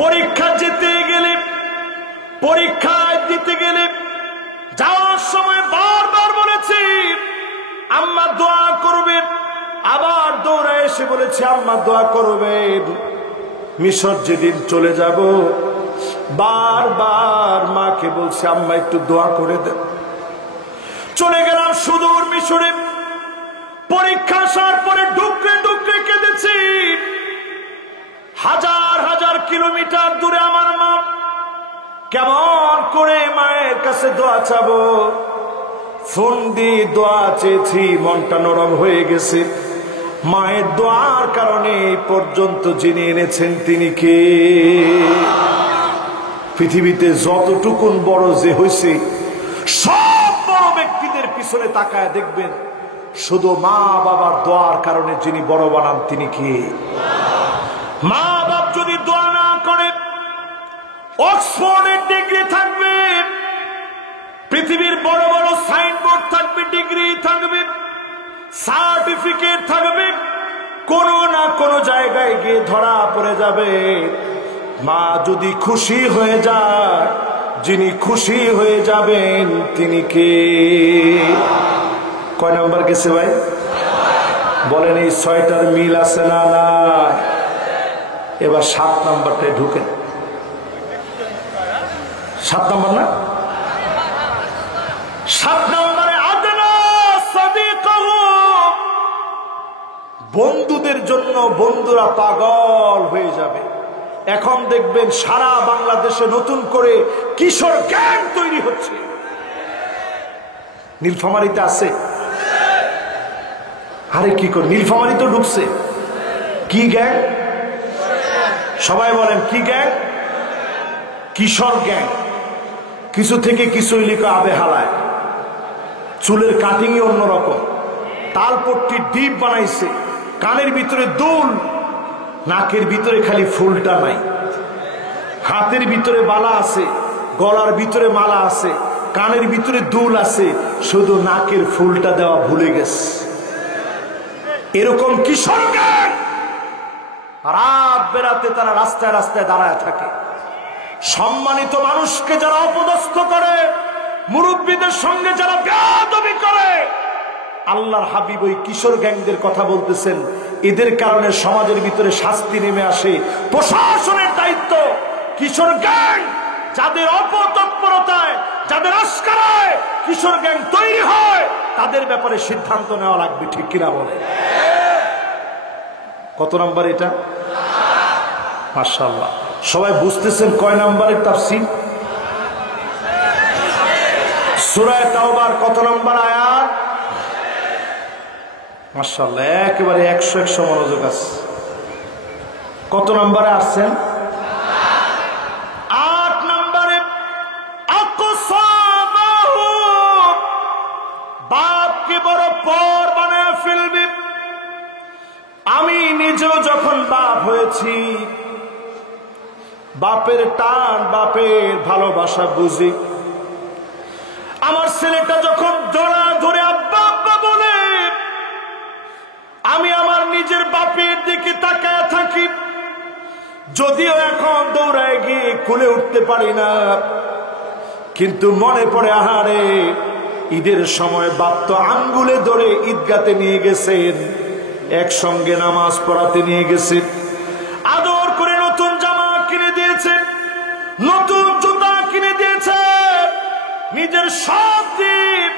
পরীক্ষা যেতে গেলে, পরীক্ষায় দিতে গেলে, যাওয়ার সময় বারবার বলেছি আম্মা দোয়া করবেন, আবার দৌড়ে এসে বলেছি আম্মা দোয়া করবেন। মিশর যেদিন চলে যাব, বারবার মাকে বলছি আম্মা একটু দোয়া করে দেন। চলে গেলাম সুদূর মিশরে, পরীক্ষা আসার পরে ডুকরে ডুকরে কেঁদেছি। হাজার হাজার কিলোমিটার দূরে আমার মা, কেমন করে মায়ের কাছে দোয়া চাবো? ফোন দিয়ে দোয়া চেয়েছি, মনটা নরম হয়ে গেছে। মায়ের দোয়ার কারণে এই পর্যন্ত যিনি এনেছেন তিনি কে? পৃথিবীতে যতটুকুন বড় যে হয়েছে, সব বড় ব্যক্তিদের পিছনে তাকায় দেখবেন শুধু মা বাবার দোয়ার কারণে যিনি বড় বানান তিনি কে? মা বাপ যদি দোয়া না করে, অক্সফোর্ডের ডিগ্রি থাকবে, পৃথিবীর বড় বড় সাইনবোর্ড থাকবে, ডিগ্রি থাকবে, সার্টিফিকেট থাকবে, কোন না কোন জায়গায় গিয়ে ধরা পড়ে যাবে। মা যদি খুশি হয়ে যায়, যিনি খুশি হয়ে যাবেন তিনি কে? কয় নাম্বার গেছে ভাই? বলেন এই 6টার মিল আছে না? না। এবার 7 নাম্বারটায় ঢুকেন। 7 নাম্বার না? 7 নম্বরে আদনা সাদিকাহু, বন্ধুদের জন্য বন্ধুরা পাগল হয়ে যাবে। এখন দেখবেন সারা বাংলাদেশে নতুন করে কিশোর গ্যাং তৈরি হচ্ছে। নীলফামারীতে আছে? আরে কি করে, নীলফামারী তো ঢুকছে। কি গ্যাং? সবাই বলেন কি গ্যাং? কিশোর গ্যাং। কিছু থেকে কিছু লিখা আবে হালায়, চুলের কাটিংই অন্যরকম, তালপট্টি ডিপ বানাইছে, কানের ভিতরে দুল, নাকের ভিতরে খালি ফুলটা নাই, হাতের ভিতরে বালা আছে, গলার ভিতরে মালা আছে, কানের ভিতরে দুল আছে, শুধু নাকের ফুলটা দেওয়া ভুলে গেছে। এরকম কিশোর গ্যাং রাত বেরাতে তারা রাস্তায় রাস্তায় দাঁড়ায় থাকে। সম্মানিত মানুষকে যারা অপদস্থ করে, মুরব্বীদের সঙ্গে যারা বেয়াদবি করে, আল্লাহর হাবিব ওই কিশোর গ্যাংদের কথা বলতেছেন। এদের কারণে সমাজের ভিতরে শাস্তি নেমে আসে। প্রশাসনের দায়িত্ব কিশোর গ্যাং যাদের অপতৎপরতায়, যাদের আস্কারায় কিশোর গ্যাং তৈরি হয়, তাদের ব্যাপারে সিদ্ধান্ত নেওয়া লাগবে, ঠিক কিনা বলে? কত নাম্বার এটা? মাশাআল্লাহ। সবাই বুঝতেছেন কয় নাম্বারের তাফসীর? সূরা তাওবার কত নাম্বার আয়াত? মাশাআল্লাহ, একেবারে 100 মনোযোগ আছে। কত নাম্বারে আসছেন? 8 নাম্বারে। আকসামাহু, বাপকে বড় পর বানায় ফেলবে। আমি নিজেও যখন বাপ হয়েছি, বাপের টান, বাপের ভালোবাসা বুঝি। আমার ছেলেটা যখন জড়া ধরে আব্বা আব্বা বলে, আমি আমার নিজের বাপের দিকে তাকায় থাকি। যদিও এখন দৌড়ায় গিয়ে কোলে উঠতে পারি না, কিন্তু মনে পড়ে আহারে ঈদের সময় বাপ তো আঙ্গুলে ধরে ঈদগাতে নিয়ে গেছেন, একসঙ্গে নামাজ পড়াতে নিয়ে গেছে, আদর নিজের সব দিক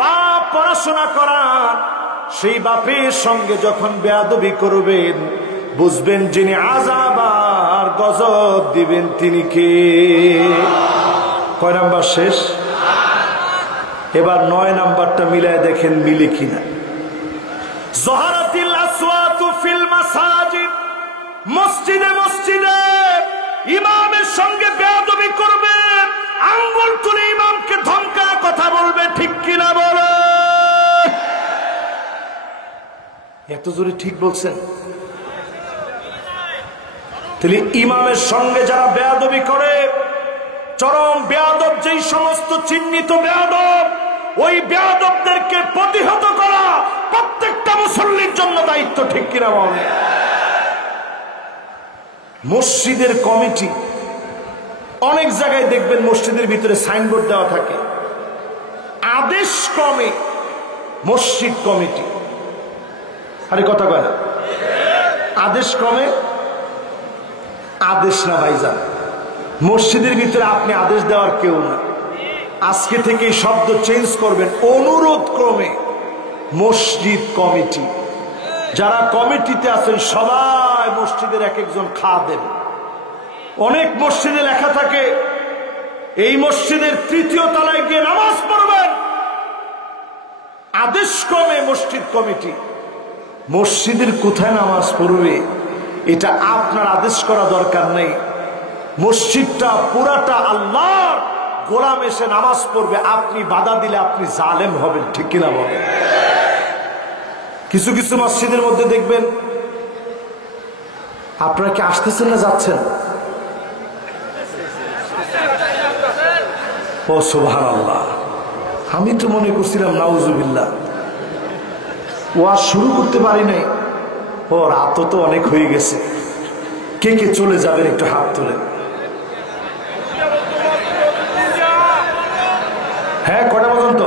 বাপ পড়াশোনা করান, সেই বাপের সঙ্গে যখন বেয়াদবি করবেন বুঝবেন যিনি আযাব আর গজব দিবেন তিনি কে। কয় নাম্বার শেষ? এবার 9 নাম্বারটা মিলায় দেখেন মিলে কিনা। যহারাতিল আসওয়াতু ফিল মাসাজিদ, মসজিদে মসজিদে ইমামের সঙ্গে বেয়াদবি করবে, আঙ্গুল তুলে ইমামকে ধমকা কথা বলবে, ঠিক কিনা বলে? এত জোরে ঠিক বলছেন? তাহলে ইমামের সঙ্গে যারা বেয়াদবি করে, চরম বেয়াদব যেই সমস্ত চিহ্নিত বেয়াদব, ওই বেয়াদবদেরকে প্রতিহত করা প্রত্যেকটা মুসল্লির জন্য দায়িত্ব, ঠিক কিনা বলে? মসজিদের কমিটি, অনেক জায়গায় দেখবেন মসজিদের ভিতরে সাইনবোর্ড দেওয়া থাকে, আদেশ ক্রমে মসজিদ কমিটি। আরে কথা কয় না, আদেশ ক্রমে। আদেশ না ভাইজান, মসজিদের ভিতরে আপনি আদেশ দেওয়ার কেউ না। আজকে থেকে এই শব্দ চেঞ্জ করবেন, অনুরোধ ক্রমে মসজিদ কমিটি। যারা কমিটিতে আছেন সবাই মসজিদের এক একজন খাদেম। অনেক মসজিদে লেখা থাকে এই মসজিদের 3য় তলায় গিয়ে নামাজ পড়বেন, আদেশ ক্রমে মসজিদ কমিটি। মসজিদের কোথায় নামাজ পড়বে এটা আপনার আদেশ করা দরকার নেই। মসজিদটা পুরাটা আল্লাহর, গোলাম এসে নামাজ পড়বে, আপনি বাধা দিলে আপনি জালেম হবেন, ঠিক কিনা বলেন? কিছু কিছু মসজিদের মধ্যে দেখবেন, আপনারা কি আসতেছেন না যাচ্ছেন? ও সুবহানাল্লাহ, আমি তো মনে করছিলাম নাউজুবিল্লাহ, ওয়াজ শুরু করতে পারি নাই। ও রাত তো অনেক হয়ে গেছে। কে কে চলে যাবেন একটু হাত তোলেন। হ্যাঁ, কটা পর্যন্ত?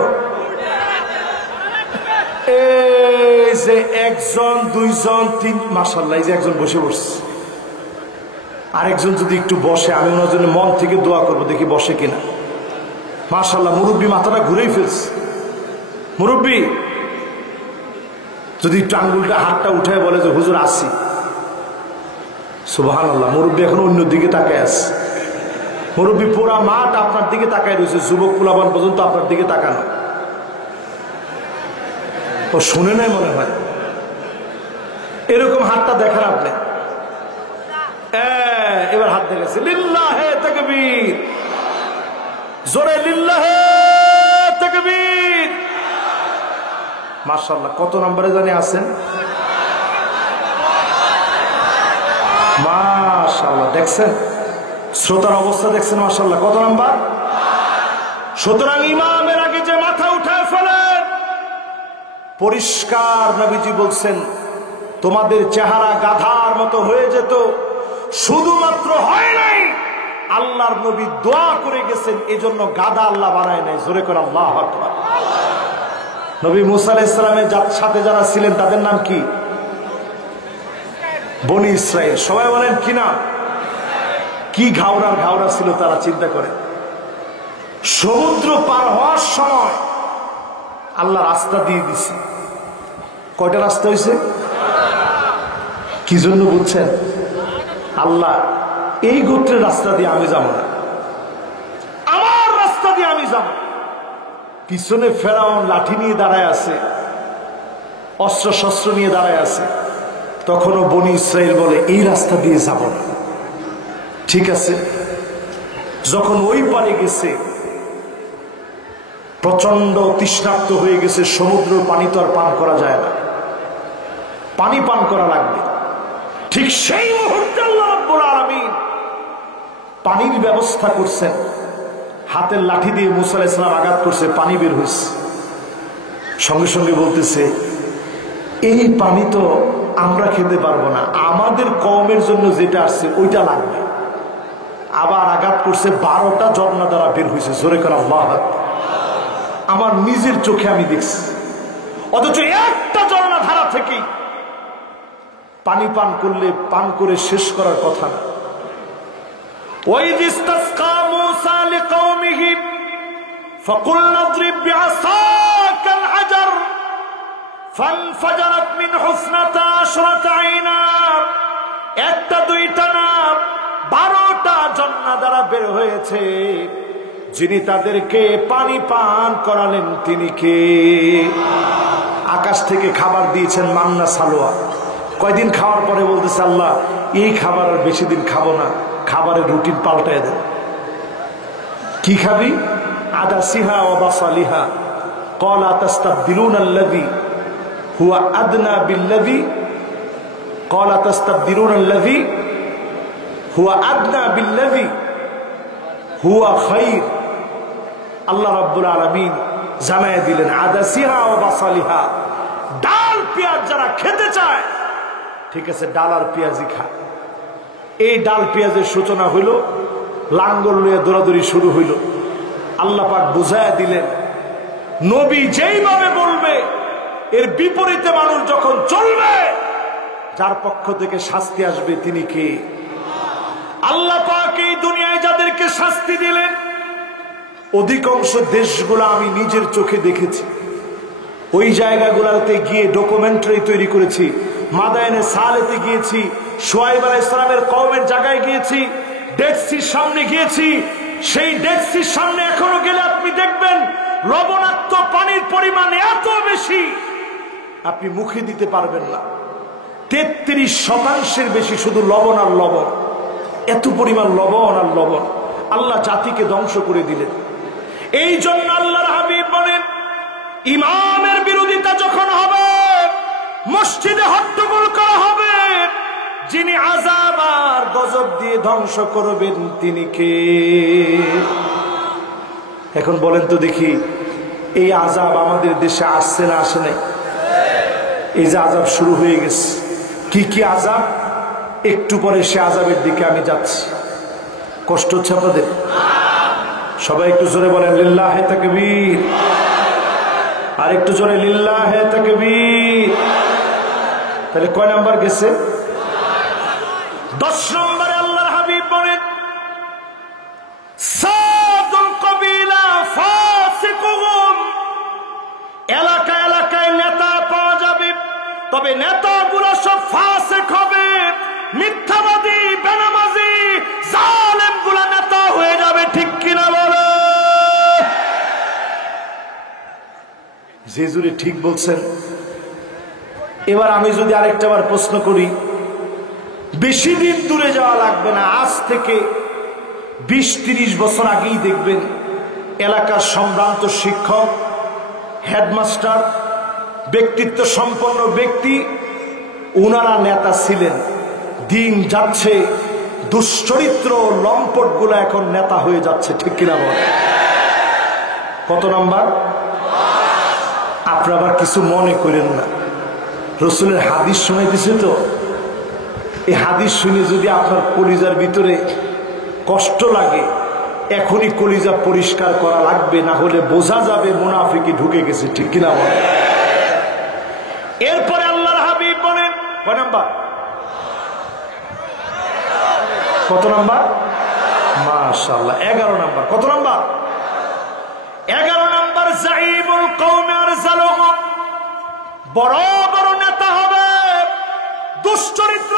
এই যে 1 জন 2 জন 3, মাশাআল্লাহ, এই যে একজন বসে পড়ছে। আরেকজন যদি একটু বসে, আমি ওনার জন্য মন থেকে দোয়া করবো, দেখি বসে কিনা। মাশাআল্লাহ, মুরব্বী মাথাটা ঘুরেই ফেলছে। মুরব্বী যদি একটু আঙ্গুলটা হাতটা উঠায় বলে যে হুজুর আসি, সুবহানাল্লাহ, মুরব্বী এখন অন্য দিকে তাকায় আছে। মুরব্বী পুরা মাঠ আপনার দিকে তাকায় রয়েছে, যুবক পোলাপান পর্যন্ত আপনার দিকে তাকানো। ও শুনে নাই মনে হয়, এরকম হাতটা দেখান আপনি। এবার হাত দেখেছে, লিল্লাহে তাকবীর, জোরে লিল্লাহে তাকবীর। মাশাআল্লাহ, কত নম্বরে জানি আছেন? মাশাআল্লাহ, দেখছেন শ্রোতার অবস্থা, দেখছেন মাশাআল্লাহ কত নাম্বার? সুতরাং ইমামের আগে যে মাথা উঠায় ফেলেন, পরিষ্কার নবীজি বলছেন তোমাদের চেহারা গাধার মতো হয়ে যেত, শুধুমাত্র হয় নাই, আল্লাহর নবী দোয়া করে গেছেন, এজন্য গাধা আল্লাহ বানায় নাই। জোরে করে আল্লাহু আকবার। নবী মুসা আলাইহিস সালামের সাথে যারা ছিলেন তাদের নাম কি? বনি ইসরাইল। সবাই বলেন কি নাম? কি ঘাওড়া ছিল তারা, চিন্তা করেন। সমুদ্র পার হওয়ার সময় আল্লাহ রাস্তা দিয়ে দিছে। কয়টা রাস্তা হয়েছে? কি জন্য বুঝছেন? আল্লাহ এই গোত্রের রাস্তা দিয়ে আমি যাব না, আমার রাস্তা দিয়ে আমি যাব। পিছনে ফেরাউন লাঠি নিয়ে দাঁড়ায় আছে, অস্ত্র শস্ত্র নিয়ে দাঁড়ায় আছে। তখনও বনি ইসরাইল বলে এই রাস্তা দিয়ে যাব না। ঠিক আছে, যখন ওই পারে গেছে, প্রচন্ড তৃষ্ণার্ত হয়ে গেছে, সমুদ্রের পানি তো আর পান করা যায় না, পানি পান করা লাগবে। ঠিক সেই মুহূর্তে আল্লাহ রাব্বুল আলামিন পানির ব্যবস্থা করছেন। হাতের লাঠি দিয়ে মুসা আলাইহিস সালাম আঘাত করছে, পানি বের হয়েছে। সঙ্গে সঙ্গে বলতেছে এই পানি তো আমরা খেতে পারবো না, আমাদের কওমের জন্য যেটা আসছে ওইটা লাগবে। আবার আঘাত করছে, 12টা ঝর্ণা দ্বারা বের হয়েছে। জোরে করে আল্লাহু আকবার। আমার নিজের চোখে আমি দেখছি, অথচ একটা ঝর্ণা ধারা থেকেই পানি পান করলে পান করে শেষ করার কথা না। ওয়াইদ ইসতাসকা মূসা লিকওমিহি فقلنا اضرب بعصاك الحجر فانفجرت منه 12 عينا একটা দুইটা না 12টা ঝর্ণা দ্বারা বের হয়েছে যিনি তাদেরকে পানি পান করালেন তিনি কে আকাশ থেকে খাবার দিয়েছেন মান্না সালোয়া কয়দিন খাওয়ার পরে বলতেছে আল্লাহ এই খাবার আর বেশি দিন খাবো না খাবারের রুটিন পাল্টায় দেন কি খাবি আদাসিহা ওয়া বাসালিহা ক্বালা তাস্তাবদিলুনা আল্লাযী হুয়া আদনা বিল্লাযী ক্বালা তাস্তাবদিলুনা আল্লাযী হুয়া আদনা বিল্লাযী হুয়া খায়র আল্লাহ রাব্বুল আলামিন জানায় দিলেন আদাসিহা ওয়া বাসালিহা ডাল পেঁয়াজ যারা খেতে চায় ঠিক আছে ডাল আর পেঁয়াজই খা এই ডাল পেঁয়াজের সূচনা হইল লাঙ্গল লইয়া দৌড়াদৌড়ি শুরু হইল আল্লাহ পাক বুঝায়া দিলেন নবী যেইভাবে বলবে এর বিপরীতে মানুষ যখন চলবে যার পক্ষ থেকে শাস্তি আসবে তিনি কে আল্লাহ পাক এই দুনিয়ায় যাদেরকে শাস্তি দিলেন অধিকাংশ দেশগুলো আমি নিজের চোখে দেখেছি ওই জায়গাগুলোতে গিয়ে ডকুমেন্টারি তৈরি করেছি মাদায়েনে সালেতে গিয়েছি শুআয়ব আলাইহিস সালামের কওমের জায়গায় গিয়েছি ডেড সির সামনে গিয়েছি সেই ডেড সির সামনে এখনো গেলে আপনি দেখবেন লবণাক্ত পানির পরিমাণ এত বেশি আপনি মুখে দিতে পারবেন না 33% বেশি শুধু লবণ আর লবণ এত পরিমাণ লবণ আর লবণ আল্লাহ জাতিকে ধ্বংস করে দিলেন এই জন্য আল্লাহর হাবিব বলেন ইমামের বিরোধিতা যখন হবে মসজিদে হট্টগোল করা হবে যিনি আযাব আর গজব দিয়ে ধ্বংস করবেন তিনি কে এখন বলেন তো দেখি এই আযাব আমাদের দেশে আসছে না আসে নাই এই যে আযাব শুরু হয়ে গেছে কি কি আযাব একটু পরে সে আযাবের দিকে আমি যাচ্ছি কষ্ট হচ্ছে আপনাদের সবাই একটু জোরে বলেন লিল্লাহে তাকবীর আর একটু জোরে লিল্লাহে তাকবীর তাহলে কয় নাম্বার গেছে 10 নম্বরে আল্লাহর হাবিব বলেন সাদুল কবিলা ফাসিকুহুম এলাকা এলাকায় নেতা পাওয়া যাবে তবে নেতাগুলো সব ফাসিক হবে মিথ্যাবাদী বেনামাজি জালেমগুলো নেতা হয়ে যাবে ঠিক কিনা বলো যে জুড়ে ঠিক বলছেন এবার আমি যদি আরেকটাবার প্রশ্ন করি বেশি দিন দূরে যাওয়া লাগবে না আজ থেকে 20-30 বছর আগেই দেখবেন এলাকার সম্ভ্রান্ত শিক্ষক হেডমাস্টার ব্যক্তিত্ব সম্পন্ন ব্যক্তি ওনারা নেতা ছিলেন দিন যাচ্ছে দুশ্চরিত্র লম্পট গুলা এখন নেতা হয়ে যাচ্ছে ঠিক কিনা বলে কত নাম্বার আপনারা আবার কিছু মনে করেন না রাসূলের হাদিস শুনাইতেছে তো এই হাদিস শুনে যদি আপনার কলিজার ভিতরে কষ্ট লাগে এখনই কলিজা পরিষ্কার করা লাগবে না হলে বোঝা যাবে মুনাফিকি ঢুকে গেছে ঠিক কিনা বলে এরপরে আল্লাহর হাবিব বলেন কয় নাম্বার কত নাম্বার মাশাআল্লাহ 11 নাম্বার কত নাম্বার 11 নাম্বার যাইবুল কওমি আরজালুহুম বড় বড় নেতা হবে দুশ্চরিত্র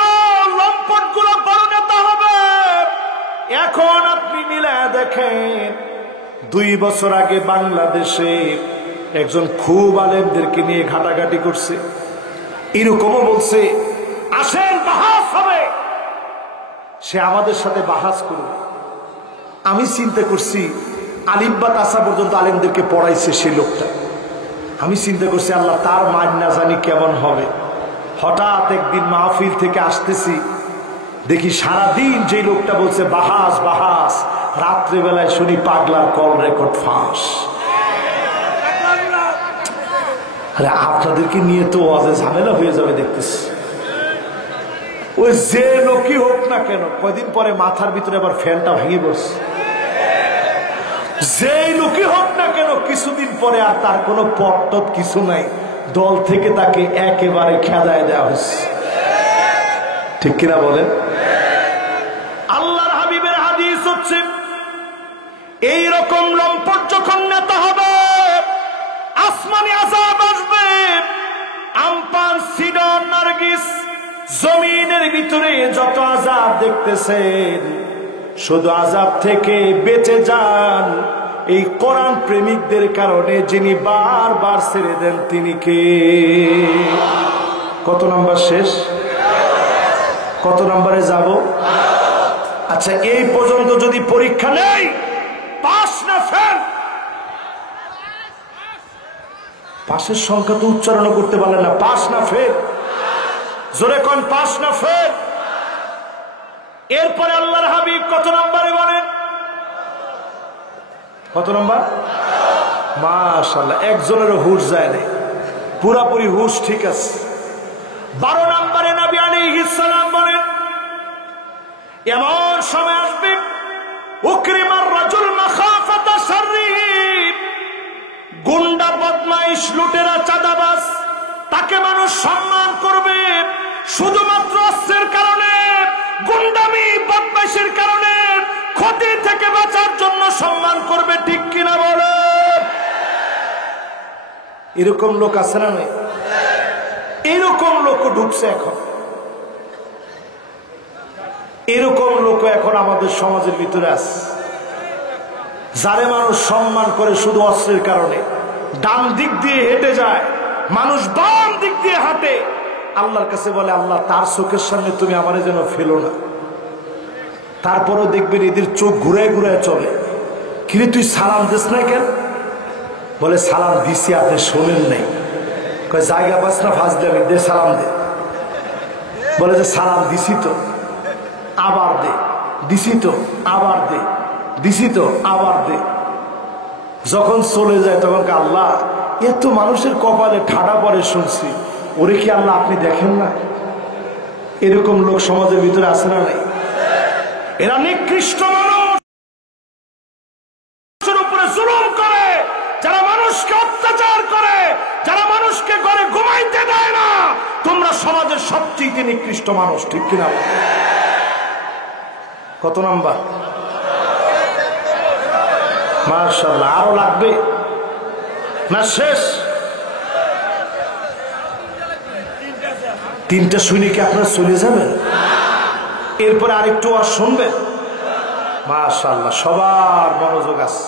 লম্পট গুলো বড় নেতা হবে এখন আপনি মিলায়া দেখেন 2 বছর আগে বাংলাদেশে একজন খুব আলেমদেরকে নিয়ে ঘাটাঘাটি করছে এরকমও বলছে আসেন বাহাস হবে সে আমাদের সাথে বাহাস করবে আমি চিন্তা করছি আলিফ তাসা পর্যন্ত আলেমদেরকে পড়াইছে সেই লোকটা আমি চিন্তা করছি আল্লাহ তার মান না জানি কেমন হবে হঠাৎ একদিন মাহফিল থেকে আসতেছি দেখি সারাদিন যে লোকটা বলছে বাহাস বাহাস রাত্রেবেলায় শুনি পাগলার কল রেকর্ড ফাঁস আরে আপনাদেরকে নিয়ে তো ওয়াজে ঝামেলা হয়ে যাবে দেখতেছি ওই যে লোকই হোক না কেন কয়দিন পরে মাথার ভিতরে আবার ফ্যানটা ভেঙে বসছে যে লোকই হোক না কেন কিছুদিন পরে আর তার কোনো পট কিছু নাই দল থেকে তাকে একেবারে খেদায় দেওয়া হচ্ছে ঠিক কিনা বলেন আল্লাহর হাবিবের হাদিস হচ্ছে এইরকম লম্পট যখন নেতা আসমানি আযাব আসবে। আমপান, সিডর, নারগিস, জমিনের ভিতরে যত আযাব দেখতেছেন, শুধু আযাব থেকে বেঁচে যান এই কোরআন প্রেমিকদের কারণে, যিনি বারবার ছেড়ে দেন তিনি কে? কত নাম্বার শেষ? কত নাম্বারে যাব? আচ্ছা, এই পর্যন্ত যদি পরীক্ষা নেই, পাস না ফেল? পাশের সংখ্যা তো উচ্চারণ করতে পারলেন না। পাস না ফেল? জোরে কোন, পাস না ফেল? এরপরে আল্লাহর হাবিব কত নম্বরে বলেন? কত নম্বর? মাশাআল্লাহ, একজনেরও হুঁশ যায় না, পুরাপুরি হুঁশ ঠিক আছে। 12 নম্বরে নবী আলাইহিস সালাম বলেন, এমন সময় আসবে উকরিমার রাজুল মাখাফাতা শাররিহি, গুন্ডা, বদমাইশ, লুটেরা, চাঁদাবাজ, তাকে মানুষ সম্মান করবে শুধুমাত্র অস্ত্রের কারণে, গুন্ডামি, বদমাইশের কারণে, ক্ষতি থেকে বাঁচার জন্য সম্মান করবে। ঠিক কিনা বলে? এরকম লোক আছে না? নাই? এরকম লোক ঢুকছে এখন। এরকম লোক এখন আমাদের সমাজের ভিতরে আছে, যারে মানুষ সম্মান করে শুধু অস্ত্রের কারণে। ডান দিক দিয়ে হেঁটে যায়, মানুষ বাম দিক দিয়ে হাঁটে, আল্লাহর কাছে বলে, আল্লাহ তার চোখের সামনে তুমি আমারে যেন ফেলো না। তারপরও দেখবেন এদের চোখ ঘুরায় ঘুরায় চলে। কিরে তুই সালাম দিস না কেন? বলে সালাম দিছি, আপনি শোনেন নাই। কয় জায়গা পাস না ফাজলামি, দে সালাম দে। বলে যে সালাম দিছি তো, আবার দে। দিছি তো, আবার দে। দিছি তো, আবার দে। যখন চলে যায় তখন আল্লাহ, এত মানুষের কপালে ঠাডা পড়ে শুনছি, ওরে কি আল্লাহ আপনি দেখেন না? এরকম লোক সমাজের ভিতরে আছে না নাই? এরা নিকৃষ্ট মানুষের উপরে জুলুম করে, যারা মানুষকে অত্যাচার করে, যারা মানুষকে ঘরে ঘুমাইতে দেয় না। তোমরা সমাজের সবচেয়ে নিকৃষ্ট মানুষ। ঠিক কিনা? কত নাম্বার? মাশাআল্লাহ, আরো লাগবে না? শেষ? তিনটা শুনে কি আপনারা চলে যাবেন? এরপরে আরেকটু আর শুনবেন? মাশাআল্লাহ, সবার মনোযোগ আছে।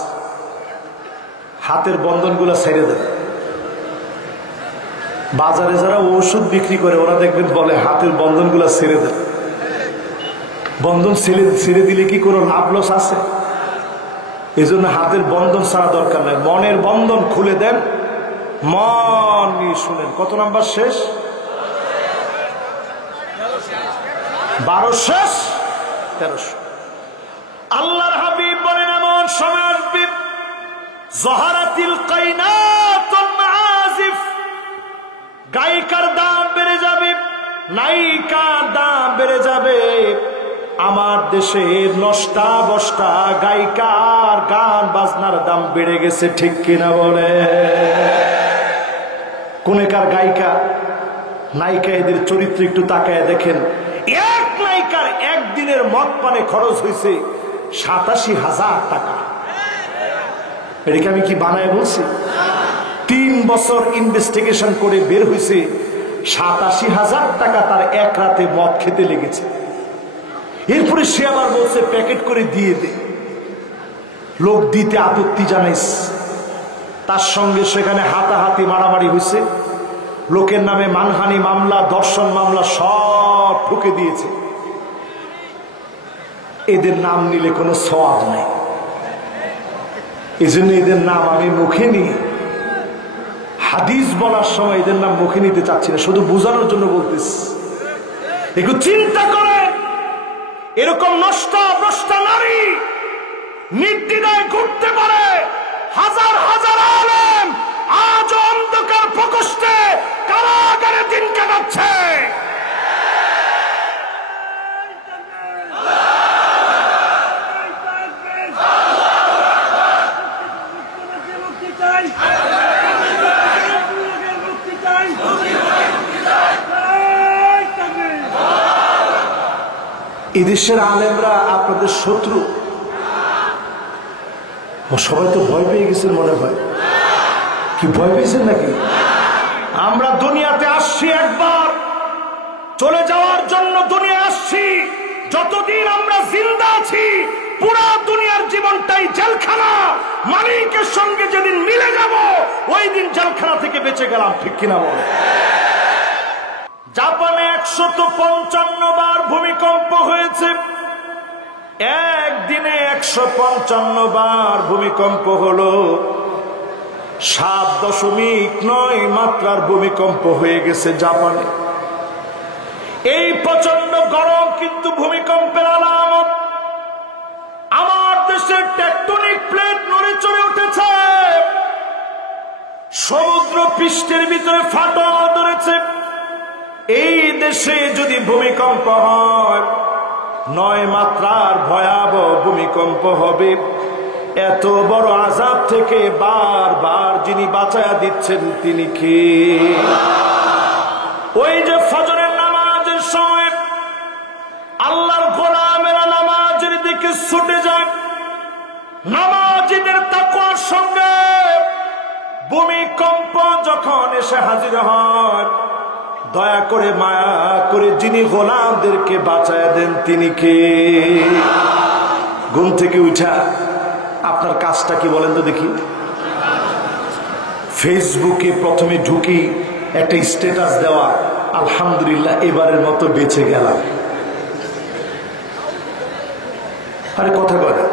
হাতের বন্ধনগুলো ছেড়ে দেন। বাজারে যারা ওষুধ বিক্রি করে ওরা দেখবেন বলে হাতের বন্ধনগুলো ছেড়ে দেন। বন্ধন ছেড়ে দিলে কি কোনো লাভ লস আছে? এই জন্য হাতের বন্ধন ছাড়া দরকার নাই, মনের বন্ধন খুলে দেন, মন নিয়ে শুনেন। কত নাম্বার শেষ? 12 শেষ? 1300। আল্লাহর হাবিব বলেন, এমন সময় আসবে জহারাতিল কাইনাতুল মাআজিফ, গায়িকার দাম বেড়ে যাবে, নায়িকার দাম বেড়ে যাবে। আমার দেশে নষ্টা বষ্টা গায়িকার গান বাজনার দাম বেড়ে গেছে। ঠিক কিনা বলে? কোনেকার গায়িকা, নায়িকা, এদের চরিত্র একটু তাকায় দেখেন। এক নায়িকার একদিনের মদ পানে খরচ হয়েছে 87,000 টাকা। এটাকে আমি কি বানায় বলছি? 3 বছর ইনভেস্টিগেশন করে বের হয়েছে 87,000 টাকা তার এক রাতে মদ খেতে লেগেছে। এরপরে সে আবার বলছে প্যাকেট করে দিয়ে দে। লোক দিতে আপত্তি জানাইস, তার সঙ্গে সেখানে হাতাহাতি মারামারি হয়েছে। লোকের নামে মানহানি মামলা, ধর্ষণ মামলা সব ঠুকে দিয়েছে। এদের নাম নিলে কোনো সওয়াব নাই, এই জন্য এদের নাম আমি মুখে নিই। হাদিস বলার সময় এদের নাম মুখে নিতে চাচ্ছি না, শুধু বোঝানোর জন্য বলতেছি। একটু চিন্তা করে, এরকম নষ্ট ভ্রষ্ট নারী নির্দ্বিধায় ঘুরতে পারে। হাজার হাজার আলেম আজ অন্ধকার প্রকোষ্ঠে কারাগারে দিন কাটাচ্ছে। এদেশের আলেমরা আপনাদের শত্রু? সবাই তো ভয় পেয়ে গেছেন মনে হয়। কি ভয় পেয়েছেন নাকি? আমরা দুনিয়াতে আসছি একবার, চলে যাওয়ার জন্য দুনিয়া আসছি। যতদিন আমরা জিন্দা আছি পুরা দুনিয়ার জীবনটাই জেলখানা। মালিকের সঙ্গে যেদিন মিলে যাব ওই দিন জেলখানা থেকে বেঁচে গেলাম, ঠিক কিনা বলে? জাপানে 155 বার ভূমিকম্প হয়েছে। একদিনে 155 বার ভূমিকম্প হলো। 7.9 মাত্রার ভূমিকম্প হয়ে গেছে জাপানে। এই প্রচন্ড গরম কিন্তু ভূমিকম্পের আলামত। আমার দেশের টেকটনিক প্লেট নড়ে চড়ে উঠেছে, সমুদ্র পৃষ্ঠের ভিতরে ফাটল ধরেছে। এই দেশে যদি ভূমিকম্প হয় 9 মাত্রার ভয়াবহ ভূমিকম্প হবে। এত বড় আযাব থেকে বারবার যিনি বাঁচায়া দিচ্ছেন তিনি কে? ওই যে ফজরের নামাজের সময় আল্লাহর গোলামেরা নামাজের দিকে ছুটে যায়, নামাজীদের তাকওয়ার সঙ্গে ভূমিকম্প যখন এসে হাজির হয়, দয়া করে মায়া করে যিনি গোলামদেরকে বাঁচায়া দেন তিনি কে? ঘুম থেকে উঠা আপনার কাজটা কি বলেন তো দেখি? ফেসবুকে প্রথমে ঢুকি একটা স্ট্যাটাস দেওয়া, আলহামদুলিল্লাহ এবারের মতো বেঁচে গেলাম। আরে কথা বলে,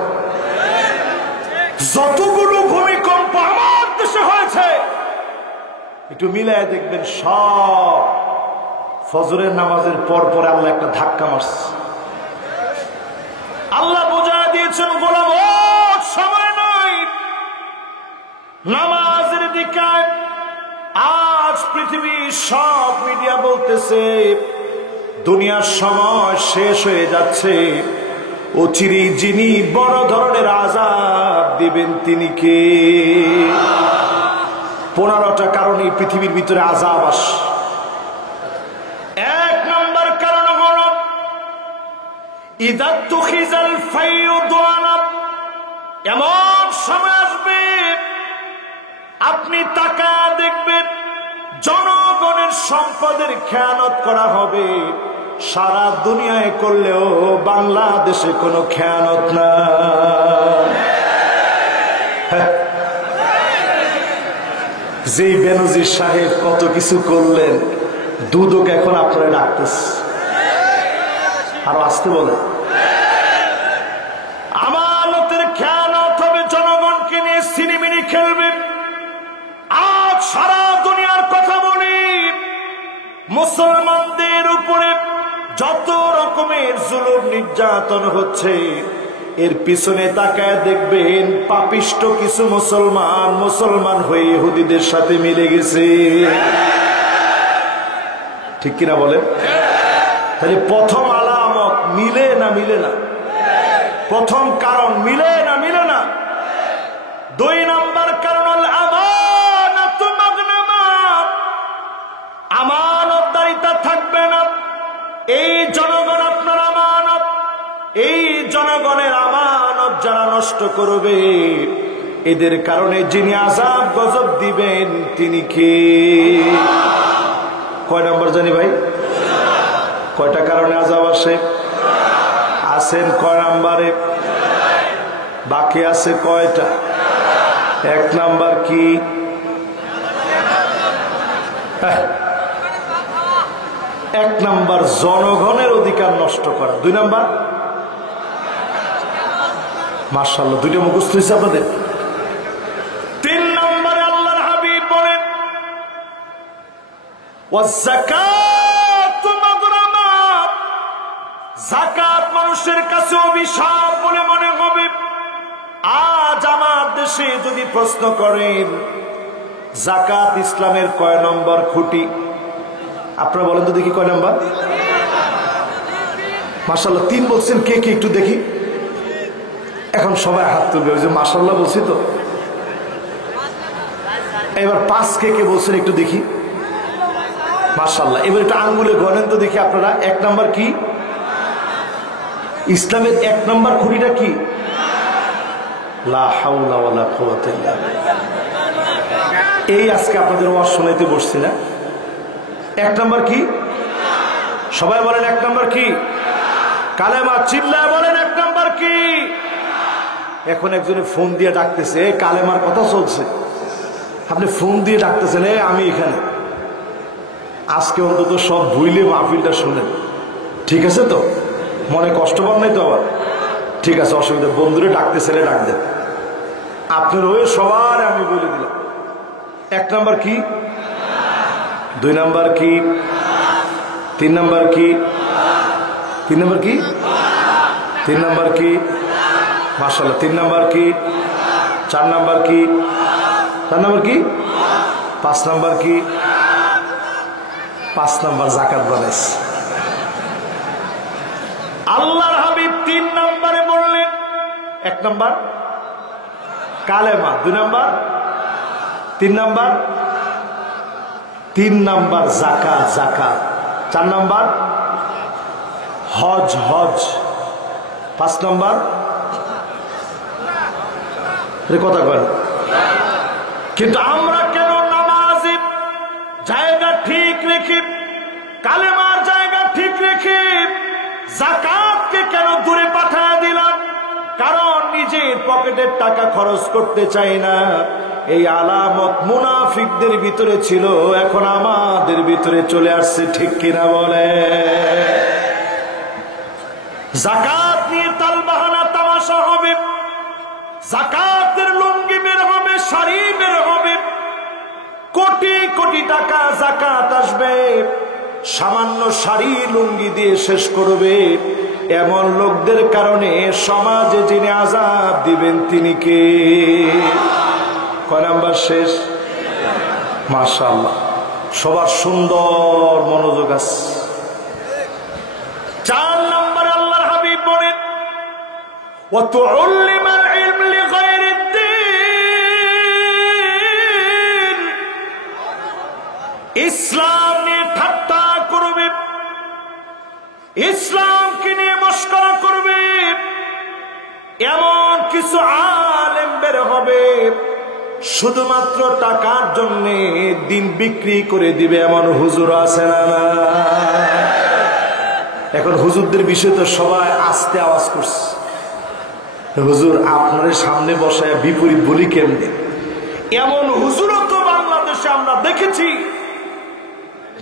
যতগুলো ভূমিকম্প আমার দেশে হয়েছে একটু মিলায় দেখবেন সব ফজরের নামাজের পর পরে আল্লাহ একটা ধাক্কা মারছে। আল্লাহ বোঝায় দিয়েছেন গোলাম সময় নাই নামাজের দিকে। আজ পৃথিবীর সব মিডিয়া বলতেছে দুনিয়ার সময় শেষ হয়ে যাচ্ছে, অচিরেই যিনি বড় ধরনের আযাব দিবেন তিনি কে? 15টা কারণে পৃথিবীর ভিতরে আযাব আসে। 1 নম্বর কারণ হলো ইযা তুখিজাল ফায়ুদানা। এমন সময় আসবে আপনি তাকায়া দেখবেন জনগণের সম্পদের খেয়ানত করা হবে। সারা দুনিয়ায় করলেও বাংলাদেশে কোনো খেয়ানত না। যে বেনজির সাহেব কত কিছু করলেন, দুদক এখন আপনারা ডাকতেছে, আরো আসতে বলে। আমানতের খেয়ানত হবে, জনগণকে নিয়ে সিনেমিনি খেলবে। আজ সারা দুনিয়ার কথা বলি, মুসলমানদের উপরে যত রকমের জুলুম নির্যাতন হচ্ছে, এর পিছনে তাকায় দেখবেন পাপিষ্ট কিছু মুসলমান হয়ে ইহুদিদের সাথে মিলে গেছে, ঠিক কিনা বলেন? তাহলে প্রথম আলামত মিলে না মিলে না? প্রথম কারণ মিলে না মিলে না? 2 নম্বর কারণ আমানাতু মাগনামা। আমানতদারিতা থাকবে না। এই জনগণ আপনার আমানত, এই জনগণের আমানত যারা নষ্ট করবে এদের কারণে যিনি আযাব গজব দিবেন তিনি কে? কয় নম্বর জানি ভাই? কয়টা কারণে আযাব আসে? আসেন কয় নম্বরে? বাকি আছে কয়টা? 1 নাম্বার কি? 1 নাম্বার জনগণের অধিকার নষ্ট করা। 2 নাম্বার মাশাআল্লাহ 2টা মুখস্থ হয়েছে আপনাদের। 3 নম্বরে আল্লাহর হাবিব বলেন ওয়াযাকাতু মাগরামাত। যাকাত মানুষের কাছে অভিশাপ বলে মনে হবে। আজ আমার দেশে যদি প্রশ্ন করেন যাকাত ইসলামের কয় নম্বর খুঁটি, আপনারা বলেন তো দেখি কয় নম্বর? মাশাআল্লাহ 3 বলছেন। কে কে একটু দেখি? এখন সবাই হাত তুলবে, ওই যে মাশাআল্লাহ বলছি তো। এবার 5 কে কে বলছেন একটু দেখি? মাশাআল্লাহ। এবার একটু আঙ্গুলে গণেন তো দেখি আপনারা। 1 নাম্বার কি? ইসলামের 1 নাম্বার খুঁটিটা কি? লা হাওলা ওয়ালা কুওয়াতা ইল্লা বিল্লাহ। এই আজকে আপনাদের ওয়াজ শোনাইতে বসছি না। 1 নম্বর কি? সবাই বলেন 1 নম্বর কি? কালেমা। চিল্লায় বলেন 1 নম্বর কি? এখন একজনে ফোন দিয়ে ডাকতেছে, কালেমার কথা চলছে, আপনি ফোন দিয়ে ডাকতেছেন আমি এখানে। আজকে অন্তত সব ভুইলে মাহফিলটা শুনেন, ঠিক আছে তো? মনে কষ্ট পান নাই তো আবার? ঠিক আছে, অসুবিধা। বন্ধুরে ডাকতেছে, ডাক দেন। আপনার হয়ে সবার আমি বলে দিলাম। 1 নম্বর কি? 2 নম্বর কি? 3 নম্বর কি? 3 নম্বর কি? 3 নম্বর কি? মাশাআল্লাহ। 3 নম্বর কি? 4 নম্বর কি? 4 নম্বর কি? 5 নম্বর কি? 5 নম্বর যাকাত বানাইছে। আল্লাহর হাবিব 3 নম্বরে বললেন, 1 নম্বর কালেমা, 2 নম্বর, 3 নম্বর, 3 নম্বর যাকাত, যাকাত, 4 নম্বর হজ, হজ, 5 নম্বর কথা কয়। কিন্তু আমরা কেন নামাজে জায়গা ঠিক রেখে, কালেমার জায়গা ঠিক রেখে যাকাতকে কেন দূরে পাঠিয়ে দিলাম? কারণ নিজের পকেটের টাকা খরচ করতে চাই না। এই আলামত মুনাফিকদের ভিতরে ছিল, এখন আমাদের ভিতরে চলে আসছে, ঠিক কিনা বলে? যাকাত নিয়ে তালবাহানা তামাশা হবে, যাকাতের লুঙ্গি বের হবে, শাড়ি বের হবে, কোটি কোটি টাকা যাকাত আসবে, সামান্য শাড়ি লুঙ্গি দিয়ে শেষ করবে। এমন লোকদের কারণে সমাজে যিনি আযাব দিবেন তিনি কে? কয় নাম্বার শেষ? মাশাআল্লাহ, সবার সুন্দর মনোযোগ আছে। 4 নম্বর আল্লাহর হাবিব বলেন, ওয়া তুআল্লিমাল ইলম লিগায়রিদ্দিন। ইসলাম নিয়ে ঠাট্টা করবে, ইসলামকে নিয়ে মস্করা করবে, এমন কিছু আলেম বের হবে শুধুমাত্র টাকার জন্য দিন বিক্রি করে দিবে, এমন হুজুর আছে না? এখন হুজুরদের বিষয়ে তো সবাই আস্তে আওয়াজ করছে, হুজুর আপনার সামনে বসায় বিপরীত বলি কেমনে? এমন হুজুরও তো বাংলাদেশে আমরা দেখেছি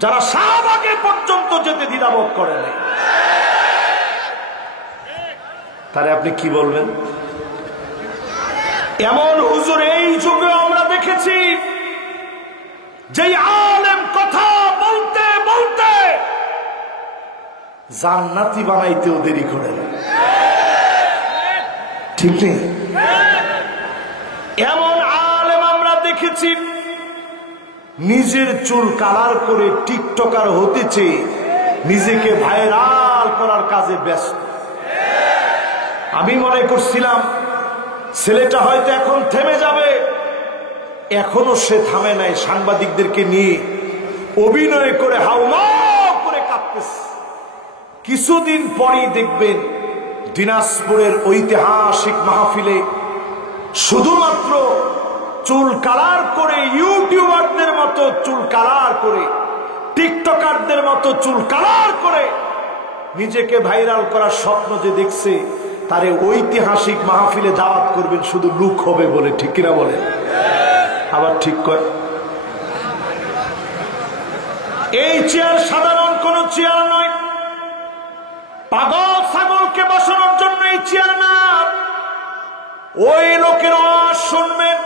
যারা শাহবাগে পর্যন্ত যেতে দ্বিধাবোধ করে নাই। তারে আপনি কি বলবেন? এমন হুজুর এই যুগে আমরা দেখেছি যে আলেম কথা বলতে বলতে জান্নাতি বানাইতেও দেরি করে না, ঠিক নেই? এমন আলেম আমরা দেখেছি নিজের চুল কালার করে টিকটকার হতেছে, নিজেকে ভাইরাল করার কাজে ব্যস্ত। আমি মনে করছিলাম ছেলেটা হয়তো এখন থেমে যাবে, এখনো সে থামে নাই। সাংবাদিকদেরকে নিয়ে অভিনয় করে হাউমা করে কাঁদতেছে। কিছুদিন পরই দেখবেন দিনাজপুরের ঐতিহাসিক মাহফিলে শুধুমাত্র চুল কালার করে, ইউটিউবারদের মতো চুল কালার করে, টিকটকারদের মতো চুল কালার করে নিজেকে ভাইরাল করার স্বপ্ন যে দেখছে, তারে ঐতিহাসিক মাহফিলে দাওয়াত করবেন শুধু লুক হবে বলে, ঠিক কিনা বলেন? আবার ঠিক কর। এই চেয়ার সাধারণ কোন চেয়ার নয়, পাগল ছাগলকে বসানোর জন্য এই চেয়ার না। ওই লোকের আওয়াজ শুনবেন,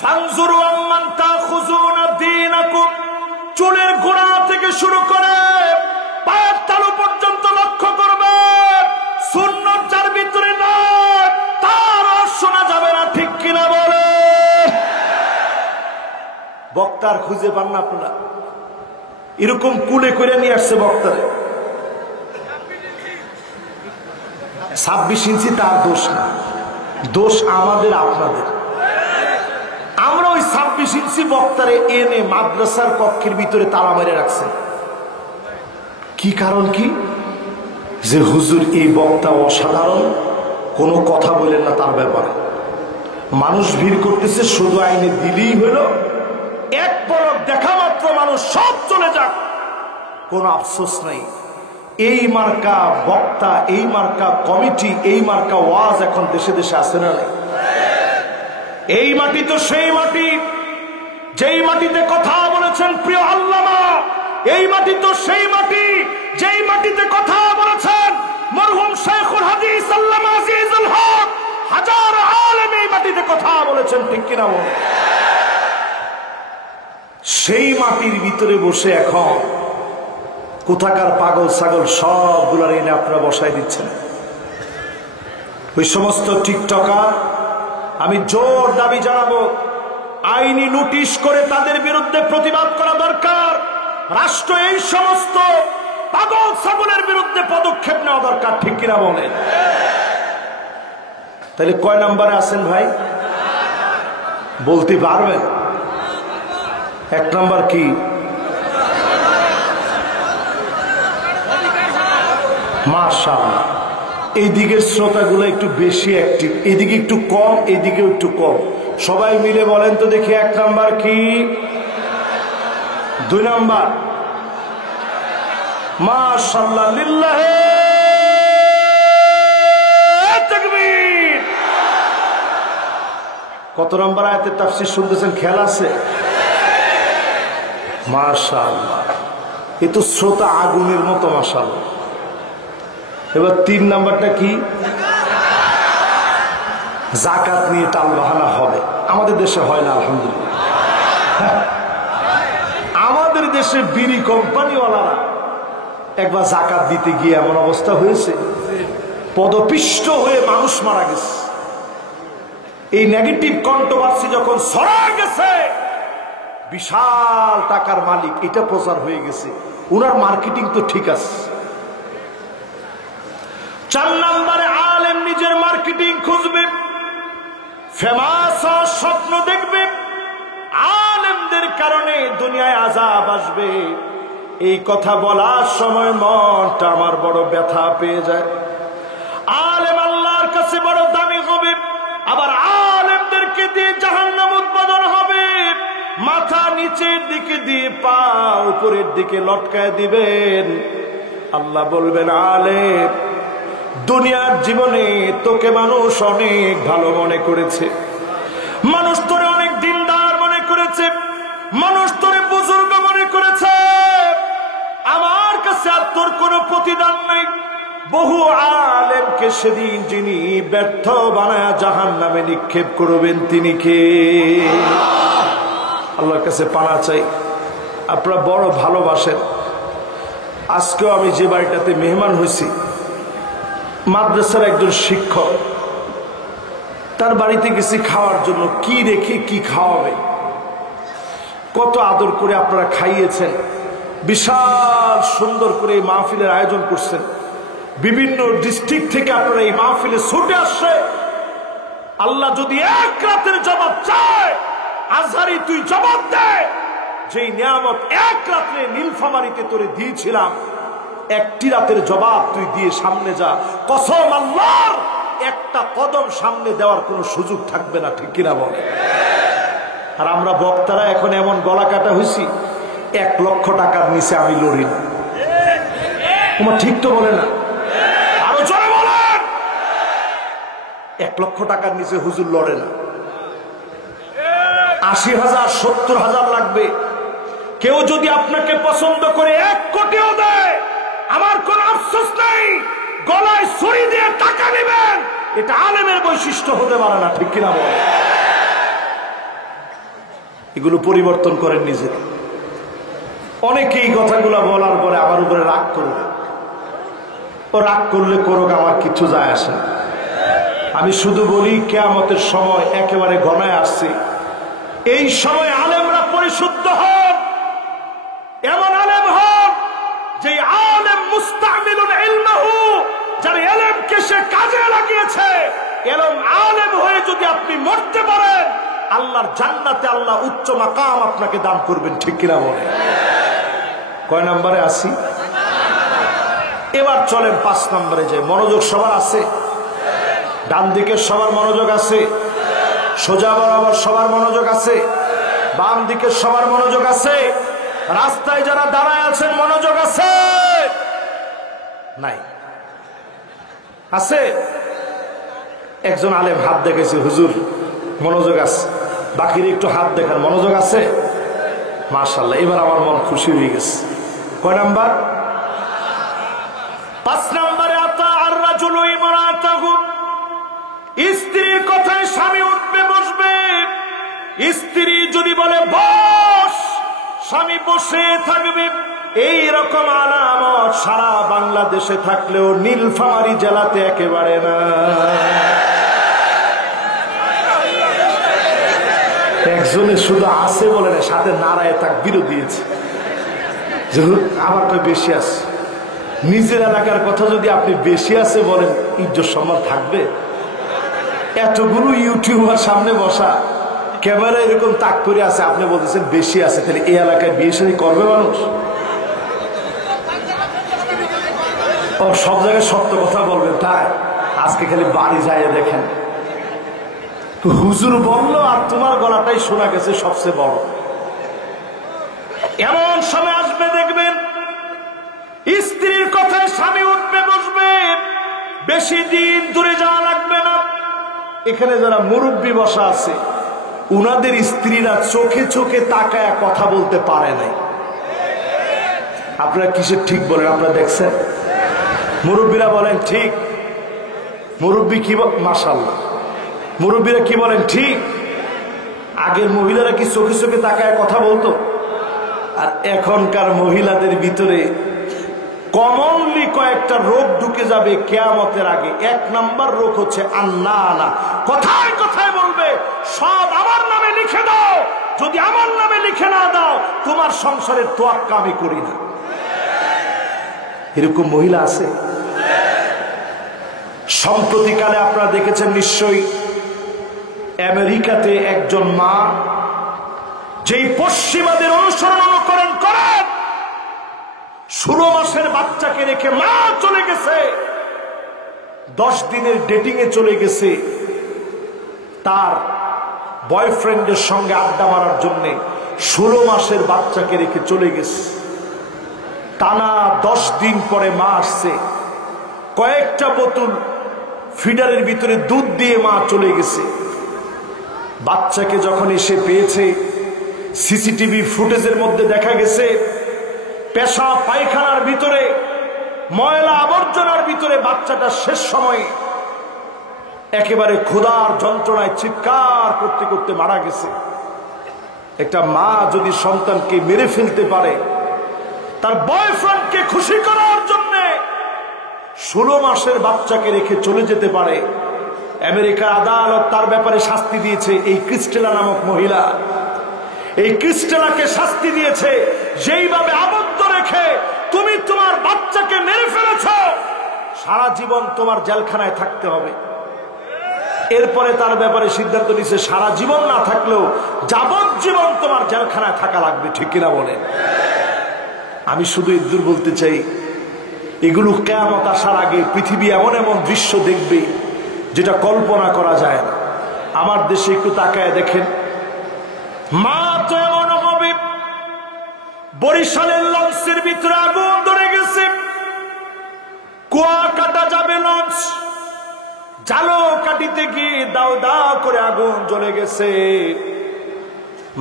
ফানজুরু আম্মান তাখুযুনা দীনাকুম, চুলের গোড়া থেকে শুরু করে পায়ের তালু পর্যন্ত লক্ষ্য করবেন। সুন্নাত যার ভিতরে নাই তার আওয়াজ শোনা যাবে না, ঠিক কিনা বলে? বক্তার খুঁজে পান না আপনারা? এরকম কুলে করে নিয়ে আসছে বক্তারে। 26 ইঞ্চি তার দোষ না, দোষ আমাদের আপনাদের। আমরা ওই 26 ইঞ্চি বক্তারে এনে মাদ্রাসার কক্ষের ভিতরে তালা মেরে রাখছেন। কি কারণ? কি যে হুজুর এই বক্তা অসাধারণ, কোনো কথা বলেন না তার ব্যাপারে। মানুষ ভিড় করতেছে, শুধু আইনে দিলেই হলো এক পলক দেখা মাত্র মানুষ সব চলে যাক, কোনো আফসোস নাই। এই মার্কা বক্তা, এই মার্কা কমিটি, এই মার্কা ওয়াজ এখন দেশে দেশে আসে না? এই মাটি তো সেই মাটি যেই মাটিতে কথা বলেছেন প্রিয় আল্লামা, এই মাটি তো সেই মাটি যেই মাটিতে কথা বলেছেন মরহুম শেখুল হাদিস আল্লামা আজিজুল হক। হাজার আলেম এই মাটিতে কথা বলেছেন, ঠিক কিনা বল? সেই মাটির ভিতরে বসে এখন কোথাকার পাগল ছাগল সবগুলার এনে আপনারা বসাই দিচ্ছেন। ওই সমস্ত টিকটকার আমি জোর দাবি জানাবো, আইনি নোটিশ করে তাদের বিরুদ্ধে প্রতিবাদ করা দরকার। রাষ্ট্র এই সমস্ত পাগল ছাগলের বিরুদ্ধে পদক্ষেপ নেওয়া দরকার, ঠিক কিনা বলেন? তাহলে কয় নম্বরে আছেন ভাই বলতে পারবেন? এক নম্বর কি? মাশাআল্লাহ, এই দিকের শ্রোতাগুলো একটু বেশি অ্যাক্টিভ, এদিকে একটু কম, এদিকেও একটু কম। সবাই মিলে বলেন তো দেখি, এক নাম্বার কি? দুই নাম্বার? মাশাআল্লাহ, লিল্লাহে তাকবীর। কত নম্বর আয়াতের তাফসীর শুনতেছেন খেয়াল আছে? মাশাআল্লাহ, এ তো শ্রোতা আগুনের মতো। মাশাআল্লাহ। এবার তিন নাম্বারটা কি? যাকাত নিয়ে টাল বাহানা হবে। আমাদের দেশে হয় না আলহামদুলিল্লাহ। আমাদের দেশে বিড়ি কোম্পানিওয়ালারা একবার যাকাত দিতে গিয়ে এমন অবস্থা হয়েছে, পদপিষ্ট হয়ে মানুষ মারা গেছে। এই নেগেটিভ কন্ট্রোভার্সি যখন ছড়া গেছে, বিশাল টাকার মালিক, এটা প্রচার হয়ে গেছে। উনার মার্কেটিং তো ঠিক আছে। চার নম্বরে আলেম নিজের মার্কেটিং খুঁজবে, ফেমাস স্বপ্ন দেখবে, আলেমদের কারণে দুনিয়ায় আযাব আসবে। এই কথা বলার সময় মনটা আমার বড় ব্যথা পেয়ে যায়। আলেম আল্লাহর কাছে বড় দামি হবে, আবার আলেমদেরকে দিয়ে জাহান্নাম উৎপাদন হবে। মাথা নিচের দিকে দিয়ে পা উপরের দিকে লটকায় দিবেন। আল্লাহ বলবেন, আলেম দুনিয়ার জীবনে তোকে মানুষ অনেক ভালো মনে করেছে, মানুষ তোরে অনেক দিনদার মনে করেছে, মানুষ তোরে বুজুর্গ মনে করেছে। আমার কাছে আর তোর কোনো প্রতিদান নেই। বহু আলেমকে সেদিন যিনি ব্যর্থ বানায়া জাহান্নামে নিক্ষেপ করবেন, তিনি কে? আল্লাহর কাছে পানা চাই। আপনারা বড় ভালোবাসেন। আজকেও আমি যে বাড়িটাতে মেহমান হয়েছি, মাদ্রাসার একজন শিক্ষক, তার বাড়িতে গেছি খাওয়ার জন্য। কি রেখে কি খাওয়াবে, কত আদর করে আপনারা খাইয়েছেন। বিশাল সুন্দর করে এই মাহফিলের আয়োজন করছেন। বিভিন্ন ডিস্ট্রিক্ট থেকে আপনারা এই মাহফিলে ছুটে আসছে। আল্লাহ যদি এক রাতের জবাব চায়, আজহারি তুই জবাব দে। যেই নিয়ামত এক রাত্রে নীলফামারীতে তোরে দিয়েছিলাম, একটি রাতের জবাব তুই দিয়ে সামনে যা। কসম আল্লাহর, একটা কদম সামনে দেওয়ার কোনো সুযোগ থাকবে না, ঠিক কিনা বলে? আর আমরা বক্তারা এখন এমন গলা কাটা হয়েছি, 1 লক্ষ টাকার নিচে আমি লড়ি না। তোমার ঠিক তো বলে না? আরো জোরে বলেন। 1 লক্ষ টাকার নিচে হুজুর লড়ে না। 80,000 70,000 লাগবে। কেউ যদি আপনাকে পছন্দ করে 1 কোটিও দেয়, আমার কোন আফসোস নেই। গলায় ছুরি দিয়ে টাকা নেবেন, এটা আলেমের বৈশিষ্ট্য হতে পারে না, ঠিক কিনা বল? এগুলো পরিবর্তন করেন নিজেকে। অনেকে এই কথাগুলো বলার পরে আমার উপরে রাগ করবে। ও রাগ করলে করুক, আমার কিছু যায় আসে না। আমি শুধু বলি, কিয়ামতের সময় একেবারে ঘনায় আসছে। এই সময় আলেমরা পরিশুদ্ধ হন, এমন আলেম হন যে আলেম মুস্তামিলুন ইলমাহু, যার ইলমকে সে কাজে লাগিয়েছে। এলম আলেম হয়ে যদি আপনি মরতে পারেন, আল্লাহর জান্নাতে আল্লাহ উচ্চ মাকাম আপনাকে দান করবেন, ঠিক কিনা বলে? কয় নম্বরে আসি? এবার চলেন 5 নম্বরে যাই। মনোযোগ সবার আছে? ডান দিকে সবার মনোযোগ আছে? সোজা বরাবর সবার মনোযোগ আছে? বাম দিকে সবার মনোযোগ আছে? রাস্তায় যারা দাঁড়ায় আছেন মনোযোগ আছে? নাই? আছে? একজন আলেম হাত দেখেছে, হুজুর মনোযোগ আছে। বাকির একটু হাত দেখার মনোযোগ আছে? মাশাআল্লাহ, এবার আমার মন খুশি হয়ে গেছে। কয় নাম্বার? 5 নম্বরে আতা আর রাজুলু ইমরাতাহু, স্ত্রীর কথায় স্বামী উঠবে বসবে। স্ত্রী যদি বলে বস, স্বামী বসে থাকবে। এই রকম আলামত সারা বাংলাদেশে থাকলেও নীলফামারী জেলাতে একেবারে না। একজনে শুধু আছে বলে না, সাথে নারায় তাকবীরও দিয়েছে। আমারটা বেশি আছে। নিজের এলাকার কথা যদি আপনি বেশি আছে বলেন, ইজ্জত সম্মান থাকবে? এতগুলো ইউটিউবার সামনে বসা, ক্যামেরা এরকম তাক করে আছে, আপনি বলতেছেন বেশি আছে, তাহলে এই এলাকায় বিয়ে শাদী করবে মানুষ? ও সব জায়গায় সত্য কথা বলবেন তাই? আজকে খালি বাড়ি যায় দেখেন, হুজুর বললো আর তোমার গলাটাই শোনা গেছে সবচেয়ে বড়। এমন সময় আসবে দেখবেন স্ত্রীর কথায় স্বামী উঠবে বসবে। বেশি দিন দূরে যাওয়া লাগবে না, এখানে যারা মুরব্বী বসা আছে উনাদের স্ত্রীরা চোখে চোখে তাকায় কথা বলতে পারে নাই। আপনারা কিসের ঠিক বলেন? আপনারা দেখছেন? মুরব্বীরা বলেন ঠিক। মুরব্বী কি? মাশাআল্লাহ, মুরব্বীরা কি বলেন ঠিক? আগের মহিলারা কি চোখে চোখে তাকায় কথা বলতো? আর এখনকার মহিলাদের ভিতরে কমনলি কয়েকটা রোগ ঢুকে যাবে কিয়ামতের আগে। 1 নাম্বার রোগ হচ্ছে আন্নানা, কথায় কথায় বলবে সব আমার নামে লিখে দাও, যদি আমার নামে লিখে না দাও তোমার সংসারের তোয়াক্কা আমি করি না। এরকম মহিলা আছে। সম্প্রতিকালে আপনারা দেখেছেন নিশ্চয়ই, আমেরিকাতে একজন মা যেই পশ্চিমাদের অনুসরণ অনুকরণ করেন, 16 মাসের বাচ্চাকে রেখে মা চলে গেছে, 10 দিনের ডেটিং এ চলে গেছে তার বয়ফ্রেন্ডের সঙ্গে আড্ডা মারার জন্য। 16 মাসের বাচ্চাকে রেখে চলে গেছে। টানা 10 দিন পরে মা আসছে, কয়েকটা বোতল ফিডারের ভিতরে দুধ দিয়ে মা চলে গেছে। বাচ্চাকে যখন এসে পেয়েছে, সিসিটিভি ফুটেজের মধ্যে দেখা গেছে পেশাব পায়খানার ভিতরে, ময়লা আবর্জনার ভিতরে বাচ্চাটা শেষ সময়ে একেবারে ক্ষুধার যন্ত্রণায় চিৎকার করতে করতে মারা গেছে। একটা মা যদি সন্তানকে মেরে ফেলতে পারে, তার বয়ফ্রেন্ডকে খুশি করার জন্য 16 মাসের বাচ্চাকে রেখে চলে যেতে পারে, আমেরিকার আদালত তার ব্যাপারে শাস্তি দিয়েছে। এই ক্রিস্টেলা নামক মহিলা, এই ক্রিস্টেলাকে শাস্তি দিয়েছে যেইভাবে আবদ্ধ রেখে তুমি তোমার বাচ্চাকে মেরে ফেলেছ, সারা জীবন তোমার জেলখানায় থাকতে হবে। এরপরে তার ব্যাপারে সিদ্ধান্ত নিয়েছে সারা জীবন না থাকলেও যাবজ্জীবন তোমার জেলখানায় থাকা লাগবে। ঠিক কিনা বলে? আমি শুধু ইদ্দুর বলতে চাই, এগুলো কিয়ামত আসার আগে পৃথিবী এমন এমন দৃশ্য দেখবে যেটা কল্পনা করা যায় না। আমার দেশে একটু তাকায় দেখেন, মা তো এমন হবে, বরিশালের লঞ্চের ভিতরে আগুন ধরে গেছে, কুয়া কাটা যাবে লঞ্চ, জালো কাটিতে গিয়ে দাও দাও করে আগুন জ্বলে গেছে।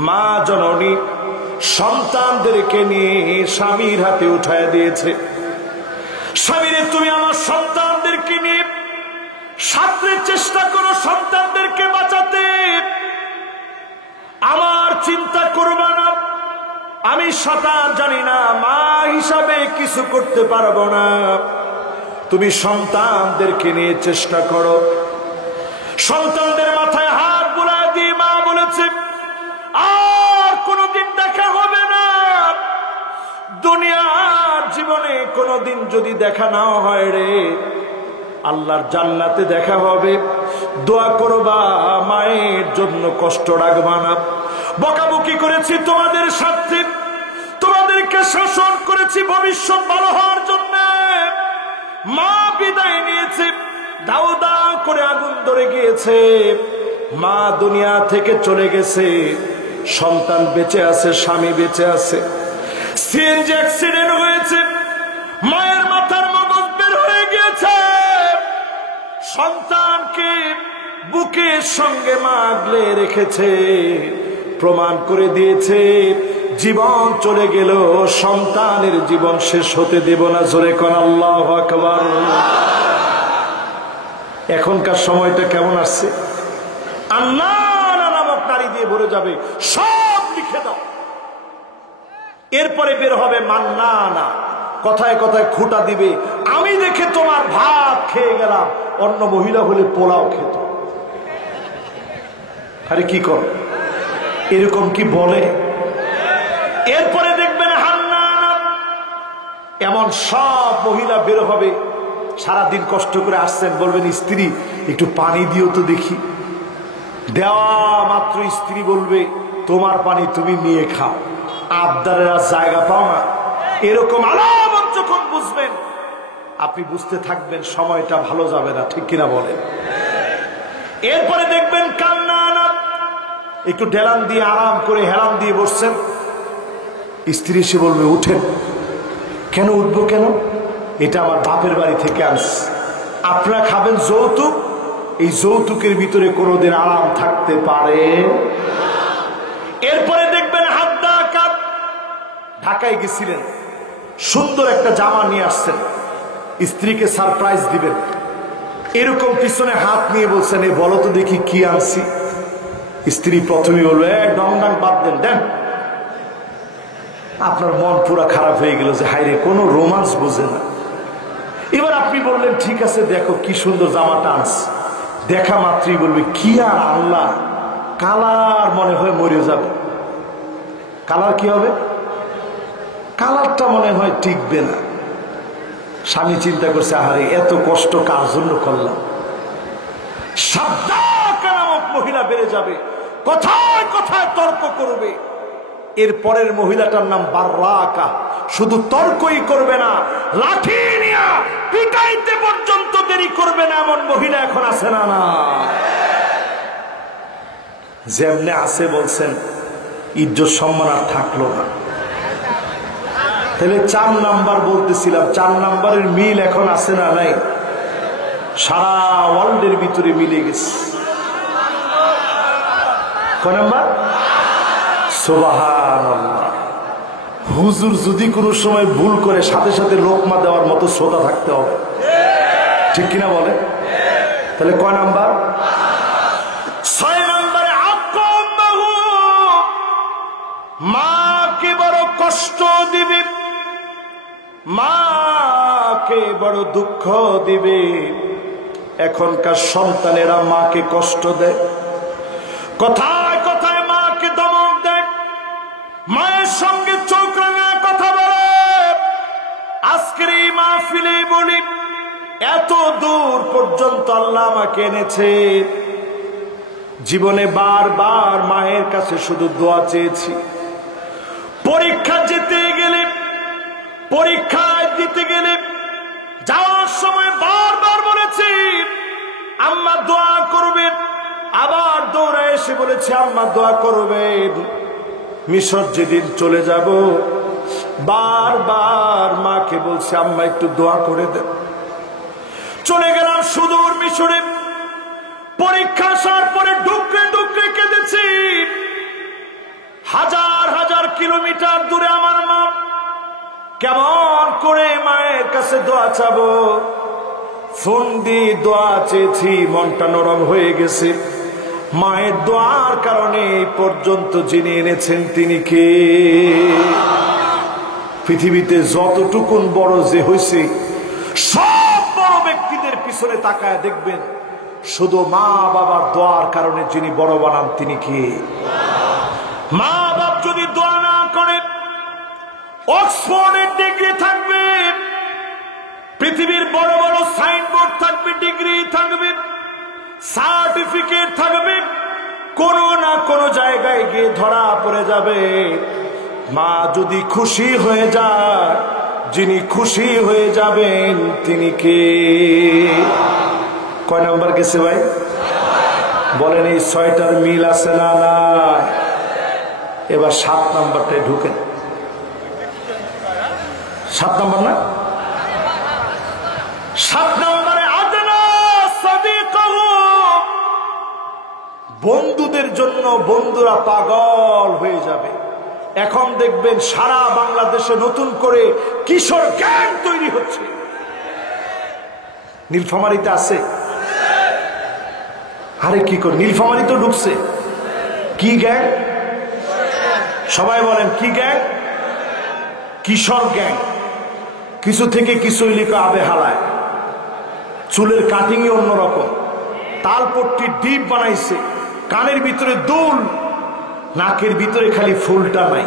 মা জননী সন্তানদেরকে নিয়ে স্বামীর হাতে উঠায় দিয়েছে, স্বামীরে তুমি আমার সন্তানদেরকে নিয়ে সাথে চেষ্টা করো সন্তানদেরকে বাঁচাতে, আমার চিন্তা করবা না, আমি সাঁতার জানি না, মা হিসাবে কিছু করতে পারবো না, তুমি সন্তানদেরকে নিয়ে চেষ্টা করো। সন্তানদের মাথায় হাত বুলায় দিয়ে মা বলেছে আর কোনদিন দেখা হবে না, দুনিয়ার জীবনে কোনদিন যদি দেখা না হয় রে, আল্লাহর জান্নাতে দেখা হবে, দোয়া করবা মায়ের জন্য কষ্ট রাখবা না। বকাবকি করেছি তোমাদের সাথে, তোমাদেরকে শাসন করেছি ভবিষ্যৎ ভালো হওয়ার জন্য। মা বিদায় নিয়েছে, দাও দাও করে আগুন ধরে গিয়েছে, মা দুনিয়া থেকে চলে গেছে। সন্তান বেঁচে আছে, স্বামী বেঁচে আছে, সিএনজি অ্যাক্সিডেন্ট হয়েছে, মায়ের মাথার মগজ বের হয়ে গিয়েছে, সন্তানকে বুকের সঙ্গে মা আগলে রেখেছে, প্রমাণ করে দিয়েছে জীবন চলে গেল, সন্তানের জীবন শেষ হতে দেব না। জোরে কোন আল্লাহু আকবার। এখনকার সময়টা কেমন আসছে? আল্লাহ নামক নারী দিয়ে ভরে যাবে, সব লিখে দাও। এরপরে বের হবে মান্নানা, কথায় কথায় খুঁটা দিবে, আমি দেখে তোমার ভাত খেয়ে গেলাম, অন্য মহিলা হলে পোলাও খেত। আরে কি কর, এরকম কি বলে? এরপরে দেখবেন হান্নানা, এমন সব মহিলা বের হবে, সারাদিন কষ্ট করে আসছেন, বলবেন স্ত্রী একটু পানি দিও তো দেখি, দেওয়া মাত্র স্ত্রী বলবে তোমার পানি তুমি নিয়ে খাও, আবদারের আর জায়গা পাও না। এরকম আলামত যখন বুঝবেন, আপনি বুঝতে থাকবেন সময়টা ভালো যাবে না, ঠিক কিনা বলেন? এরপরে দেখবেন কান্না, একটু ঢেলান দিয়ে আরাম করে হেলান দিয়ে বসছেন, স্ত্রী এসে বলবে উঠেন। কেন উঠবো কেন? এটা আমার বাপের বাড়ি থেকে আনছি, আপনারা খাবেন যৌতুক, এই যৌতুকের ভিতরে কোনোদিন আরাম থাকতে পারে? এরপরে দেখবেন হাদ্দা কাপ, ঢাকায় গেছিলেন, সুন্দর একটা জামা নিয়ে আসছেন, স্ত্রীকে সারপ্রাইজ দিবেন, এরকম পিছনে হাত নিয়ে বলছেন এ বলো তো দেখি কি আনছি। স্ত্রী প্রথমে বলবে ডং ডাং বাদ দেন, দেন। আপনার মন পুরো খারাপ হয়ে গেল যে হায়রে কোনো রোমান্স বোঝে না। এবার আপনি বললেন ঠিক আছে দেখো কি সুন্দর জামাটা আনছি, দেখা মাত্রই বলবে কি আর আল্লাহ, কালার মনে হয় মরে যাবে। কালার কি হবে? কালারটা মনে হয় টিকবে না। স্বামী চিন্তা করছে আহারে এত কষ্ট কার জন্য করলাম। সাদ্দাকা নামক মহিলা বেড়ে যাবে, কথায় কথায় তর্ক করবে। এর পরের মহিলাটার নাম বাররাকা, শুধু তর্কই করবে না, লাঠি নিয়ে পিটাইতে পর্যন্ত দেরি করবে না, এমন মহিলা এখন আছে না? না, যেমনে আছে বলছেন ইজ্জত সম্মান আর থাকলো না। তাহলে 4 নাম্বার বলতেছিলাম, 4 নাম্বারের মিল এখন আছে না? নাই, সারা ওয়ার্ল্ডের ভিতরে মিলে গেছে। কয় নাম্বার? সুবহানাল্লাহ। হুজুর যদি কোনো সময় ভুল করে সাথে সাথে লোকমা দেওয়ার মতো শ্রোতা থাকতে হবে, ঠিক কিনা বলে? তাহলে কয় নাম্বার? 6 নম্বরে আক্কাহু, মাকে বড় কষ্ট দিবে, মাকে বড় দুঃখ দিবে। এখনকার সন্তানেরা মাকে কষ্ট দেয়, কথায় কথায় মাকে দমক দেয়, মায়ের সঙ্গে চোখ রাঙা কথা বলে। আজকের এই মাহফিলে বলি এত দূর পর্যন্ত আল্লাহ আমাকে এনেছে, জীবনে বারবার মায়ের কাছে শুধু দোয়া চেয়েছি। পরীক্ষা যেতে গেলে, পরীক্ষায় দিতে গেলে, যাওয়ার সময় বারবার বলেছি আম্মা দোয়া করবেন, আবার দৌড়ে এসে বলেছি আম্মা দোয়া করবেন। মিশর যেদিন চলে যাব বারবার মাকে বলছি আম্মা একটু দোয়া করে দেন। চলে গেলাম সুদূর মিশরে, পরীক্ষা আসার পরে ডুকরে ডুকরে কেঁদেছি। হাজার হাজার কিলোমিটার দূরে আমার মা, কেমন করে মায়ের কাছে দোয়া চাবো? ফোন দিয়ে দোয়া চেয়েছি, মনটা নরম হয়ে গেছে। মায়ের দোয়ার কারণে এই পর্যন্ত যিনি এনেছেন তিনি কে? পৃথিবীতে যতটুকুন বড় যে হয়েছে সব বড় ব্যক্তিদের পিছনে তাকায় দেখবেন শুধু মা বাবার দোয়ার কারণে যিনি বড় বানান তিনি কে? মা বাপ যদি দোয়া না করে, অক্সফোর্ডের ডিগ্রি থাকবে, পৃথিবীর বড় বড় সাইনবোর্ড থাকবে, ডিগ্রি থাকবে, সার্টিফিকেট থাকবে, কোন না কোন জায়গায় গিয়ে ধরা পড়ে যাবে। মা যদি খুশি হয়ে যায়, যিনি খুশি হয়ে যাবেন তিনি কে? কয় নাম্বার গেছে ভাই? বলেন এই 6টার মিল আছে না? নাই। এবার 7 নাম্বারটায় ঢুকেন। 7 নাম্বার না, 7 নম্বরে আদনা সাদিকাহু, বন্ধুদের জন্য বন্ধুরা পাগল হয়ে যাবে। এখন দেখবেন সারা বাংলাদেশে নতুন করে কিশোর গ্যাং তৈরি হচ্ছে। নীলফামারীতে আছে, আরে কি করে নীলফামারী তো ঢুকছে। কি গ্যাং? সবাই বলেন কি গ্যাং? কিশোর গ্যাং। কিছু থেকে কিছুই লিখো আবে হালায়, চুলের কাটিংই অন্যরকম, তালপট্টির ডিপ বানাইছে, কানের ভিতরে দুল, নাকের ভিতরে খালি ফুলটা নাই,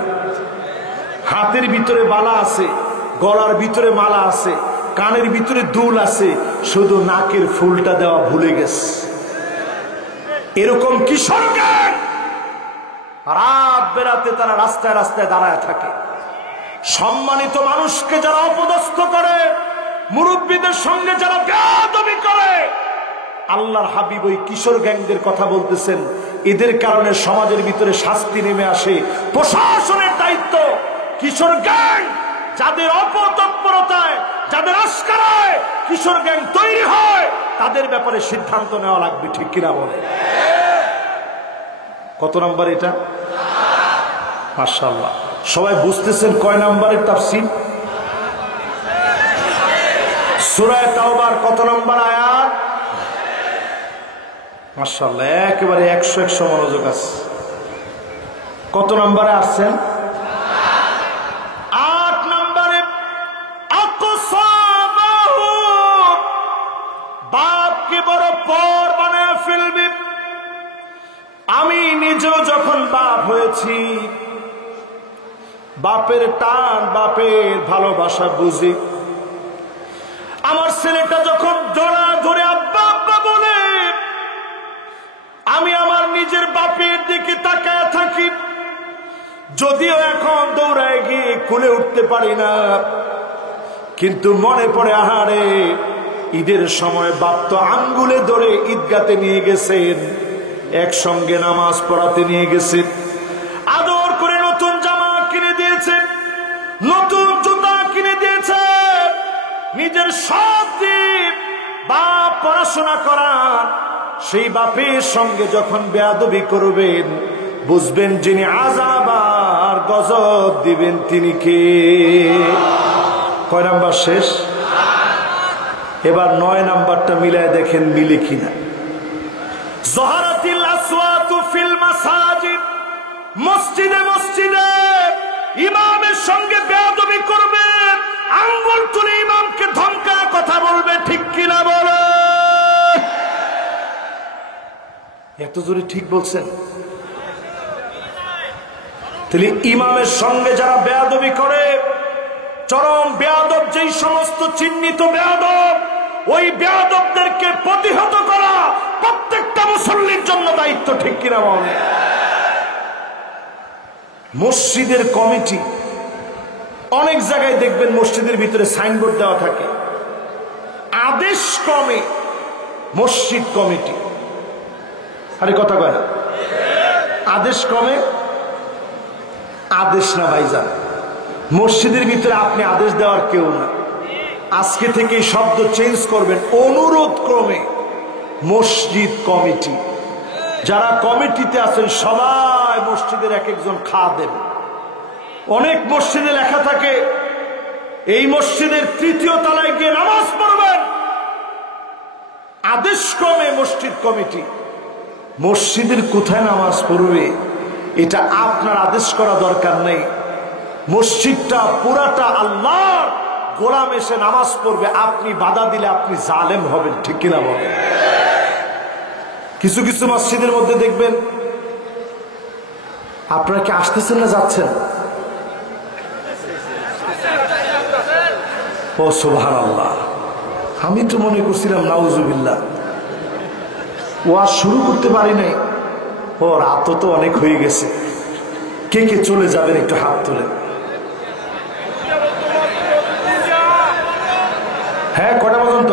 হাতের ভিতরে বালা আছে, গলার ভিতরে মালা আছে, কানের ভিতরে দুল আছে, শুধু নাকের ফুলটা দেওয়া ভুলে গেছে। এরকম কিশোর গ্যাং রাত বেরাতে তারা রাস্তায় রাস্তায় দাঁড়ায় থাকে। সম্মানিত মানুষকে যারা অপদস্থ করে, মুরব্বীদের সঙ্গে যারা বেয়াদবি করে, আল্লাহর হাবিব ওই কিশোর গ্যাংদের কথা বলতেছেন। এদের কারণে সমাজের ভিতরে শাস্তি নেমে আসে। প্রশাসনের দায়িত্ব কিশোর গ্যাং যাদের অপতৎপরতায়, যাদের আস্কারায় কিশোর গ্যাং তৈরি হয়, তাদের ব্যাপারে সিদ্ধান্ত নেওয়া লাগবে। ঠিক কিনা বলে? কত নাম্বার এটা? মাশাআল্লাহ, সবাই বুঝতেছেন কয় নাম্বারের তাফসীর? সূরা তাওবার কত নাম্বার আয়াত? মাশাআল্লাহ, একেবারে 100 মনোযোগ আছে। কত নম্বরে আসছেন? 8 নম্বরে। আকসাবাহু, বাপকে বড় পর বানায় ফেলবে। আমি নিজেও যখন বাপ হয়েছি, বাপের টান, বাপের ভালোবাসা বুঝি। আমার ছেলেটা যখন জড়া ধরে আব্বা আব্বা বলে, আমি আমার নিজের বাপের দিকে তাকায় থাকি। যদিও এখন দৌড়ায় গিয়ে কোলে উঠতে পারি না, কিন্তু মনে পড়ে, আহারে ঈদের সময় বাপ তো আঙ্গুলে ধরে ঈদগাতে নিয়ে গেছেন, একসঙ্গে নামাজ পড়াতে নিয়ে গেছেন, আদর করে নতুন জামা কিনে দিয়েছেন, নতুন জুতা কিনে দিয়েছে। নিজের সব দিক বাপ পড়াশোনা করান, সেই বাপের সঙ্গে যখন বেয়াদবি করবেন, বুঝবেন যিনি আযাব আর গজব দিবেন তিনি কে। কয় নাম্বার শেষ? এবার 9 নাম্বারটা মিলায় দেখেন মিলে কিনা। যহারাতিল আসওয়াতু ফিল মাসাজিদ, মসজিদে মসজিদে ইমামের সঙ্গে বেয়াদবি করবে, আঙ্গুল তুলে ইমামকে ধমকা কথা বলবে। ঠিক কিনা বলে? এত জোরে ঠিক বলছেন? তাহলে ইমামের সঙ্গে যারা বেয়াদবি করে, চরম বেয়াদব যেই সমস্ত চিহ্নিত বেয়াদব, ওই বেয়াদবদেরকে প্রতিহত করা প্রত্যেকটা মুসল্লির জন্য দায়িত্ব। ঠিক কিনা বলে? মসজিদের কমিটি, অনেক জায়গায় দেখবেন মসজিদের ভিতরে সাইনবোর্ড দেওয়া থাকে, আদেশ ক্রমে মসজিদ কমিটি। আরে কথা কয় না, আদেশ ক্রমে। আদেশ না ভাইজান, মসজিদের ভিতরে আপনি আদেশ দেওয়ার কেউ না। আজকে থেকে শব্দ চেঞ্জ করবেন, অনুরোধ ক্রমে মসজিদ কমিটি। যারা কমিটিতে আছেন সবাই মসজিদের এক একজন খাদেম। অনেক মসজিদে লেখা থাকে এই মসজিদের 3য় তলায় গিয়ে নামাজ পড়বেন, আদেশ ক্রমে মসজিদ কমিটি। মসজিদের কোথায় নামাজ পড়বে এটা আপনার আদেশ করা দরকার নেই। মসজিদটা পুরাটা আল্লাহর, গোলাম এসে নামাজ পড়বে, আপনি বাধা দিলে আপনি জালেম হবেন। ঠিক কিনা বলেন? কিছু কিছু মসজিদের মধ্যে দেখবেন, আপনারা কি আসতেছেন না যাচ্ছেন? ও সুবহানাল্লাহ, আমি তো মনে করছিলাম নাউজুবিল্লাহ, ওয়াজ শুরু করতে পারি নাই। ও রাত তো অনেক হয়ে গেছে। কে কে চলে যাবেন একটু হাত তোলেন। হ্যাঁ, কটা পর্যন্ত?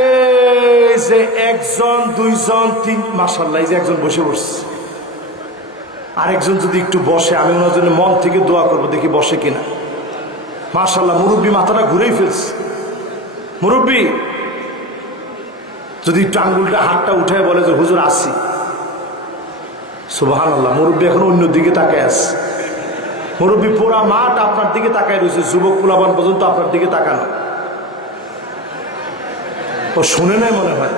এই যে 1 জন 2 জন 3, মাশাআল্লাহ, এই যে একজন বসে পড়ছে। আরেকজন যদি একটু বসে, আমি ওনার জন্য মন থেকে দোয়া করবো, দেখি বসে কিনা। মাশাআল্লাহ, মুরব্বী মাথাটা ঘুরেই ফেলছে। মুরব্বী যদি একটু আঙ্গুলটা হাতটা উঠে বলে যে হুজুর আসি, সুবহানাল্লাহ। মুরব্বী এখন অন্য দিকে তাকায় আছে। মুরব্বী পুরা মাঠ আপনার দিকে তাকায় রয়েছে, যুবক পোলাপান পর্যন্ত আপনার দিকে তাকানো। ও শুনে নাই মনে হয়।